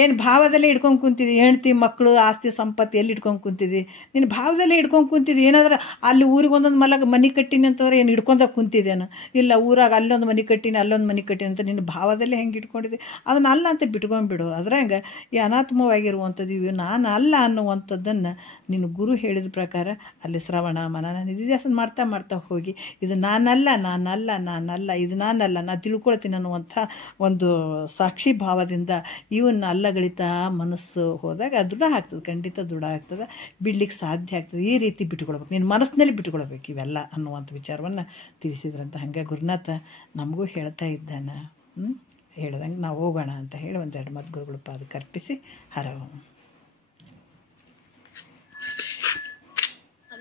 ಏನು ಭಾವದಲ್ಲೇ ಇಟ್ಕೊಂಡು ಕುಂತಿದ್ದಿ, ಹೆಂಡ್ತಿ ಮಕ್ಕಳು ಆಸ್ತಿ ಸಂಪತ್ತು ಎಲ್ಲಿ ಇಟ್ಕೊಂಡು ಕುಂತಿದ್ದಿ, ನೀನು ಭಾವದಲ್ಲೇ ಇಟ್ಕೊಂಡು ಕುಂತಿದ್ದಿ. ಏನಾದ್ರೆ ಅಲ್ಲಿ ಊರಿಗೆ ಒಂದೊಂದು ಮನೆ ಕಟ್ಟಿನಿ ಅಂತಂದ್ರೆ ಏನು ಇಟ್ಕೊಂಡಾಗ ಕುಂತಿದ್ದೇನು, ಇಲ್ಲ ಊರಾಗ ಅಲ್ಲೊಂದು ಮನೆ ಕಟ್ಟಿನಿ ಅಲ್ಲೊಂದು ಮನೆ ಕಟ್ಟಿನಿ ಅಂತ ನಿನ್ನ ಭಾವದಲ್ಲೇ ಹೆಂಗೆ ಇಟ್ಕೊಂಡಿದ್ದೆ, ಅದನ್ನ ಅಲ್ಲ ಅಂತ ಬಿಟ್ಕೊಂಡ್ಬಿಡು. ಅದ್ರಂಗೆ ಈ ಅನಾತ್ಮವಾಗಿರುವಂಥದ್ದು ಇವು ನಾನು ಅಲ್ಲ ಅನ್ನುವಂಥದ್ದನ್ನು ನೀನು ಗುರು ಹೇಳಿದ ಪ್ರಕಾರ ಅಲ್ಲಿ ಶ್ರವಣ ಮನನ ನಿಧಿಧ್ಯಾಸನ ಮಾಡ್ತಾ ಹೋಗಿ ಇದು ನಾನಲ್ಲ, ಇದು ನಾನಲ್ಲ, ನಾನು ತಿಳ್ಕೊಳ್ತೀನಿ ಅನ್ನುವಂಥ ಒಂದು ಸಾಕ್ಷಿ ಭಾವದಿಂದ ಇವನ್ನ ಅಲ್ಲಗಳಿತಾ ಮನಸ್ಸು ಹೋದಾಗ ದೃಢ ಆಗ್ತದೆ, ಖಂಡಿತ ದೃಢ ಆಗ್ತದೆ, ಬಿಡ್ಲಿಕ್ಕೆ ಸಾಧ್ಯ ಆಗ್ತದೆ. ಈ ರೀತಿ ಬಿಟ್ಟುಕೊಳ್ಬೇಕು, ನಿನ್ನ ಮನಸ್ಸಿನಲ್ಲಿ ಬಿಟ್ಟುಕೊಳ್ಬೇಕು ಇವೆಲ್ಲ ಅನ್ನುವಂಥ ವಿಚಾರವನ್ನು ತಿಳಿಸಿದ್ರಂತ. ಹಾಗೆ ಗುರುನಾಥ ನಮಗೂ ಹೇಳ್ತಾ ಇದ್ದಾನೆ. ಹೇಳ್ದಂಗೆ ನಾವು ಹೋಗೋಣ ಅಂತ ಹೇಳಿ ಒಂದೆರಡು ಮಾತು ಗುರುಗಳು ಪಾದಕ್ಕೆ ಅರ್ಪಿಸಿ ಹರ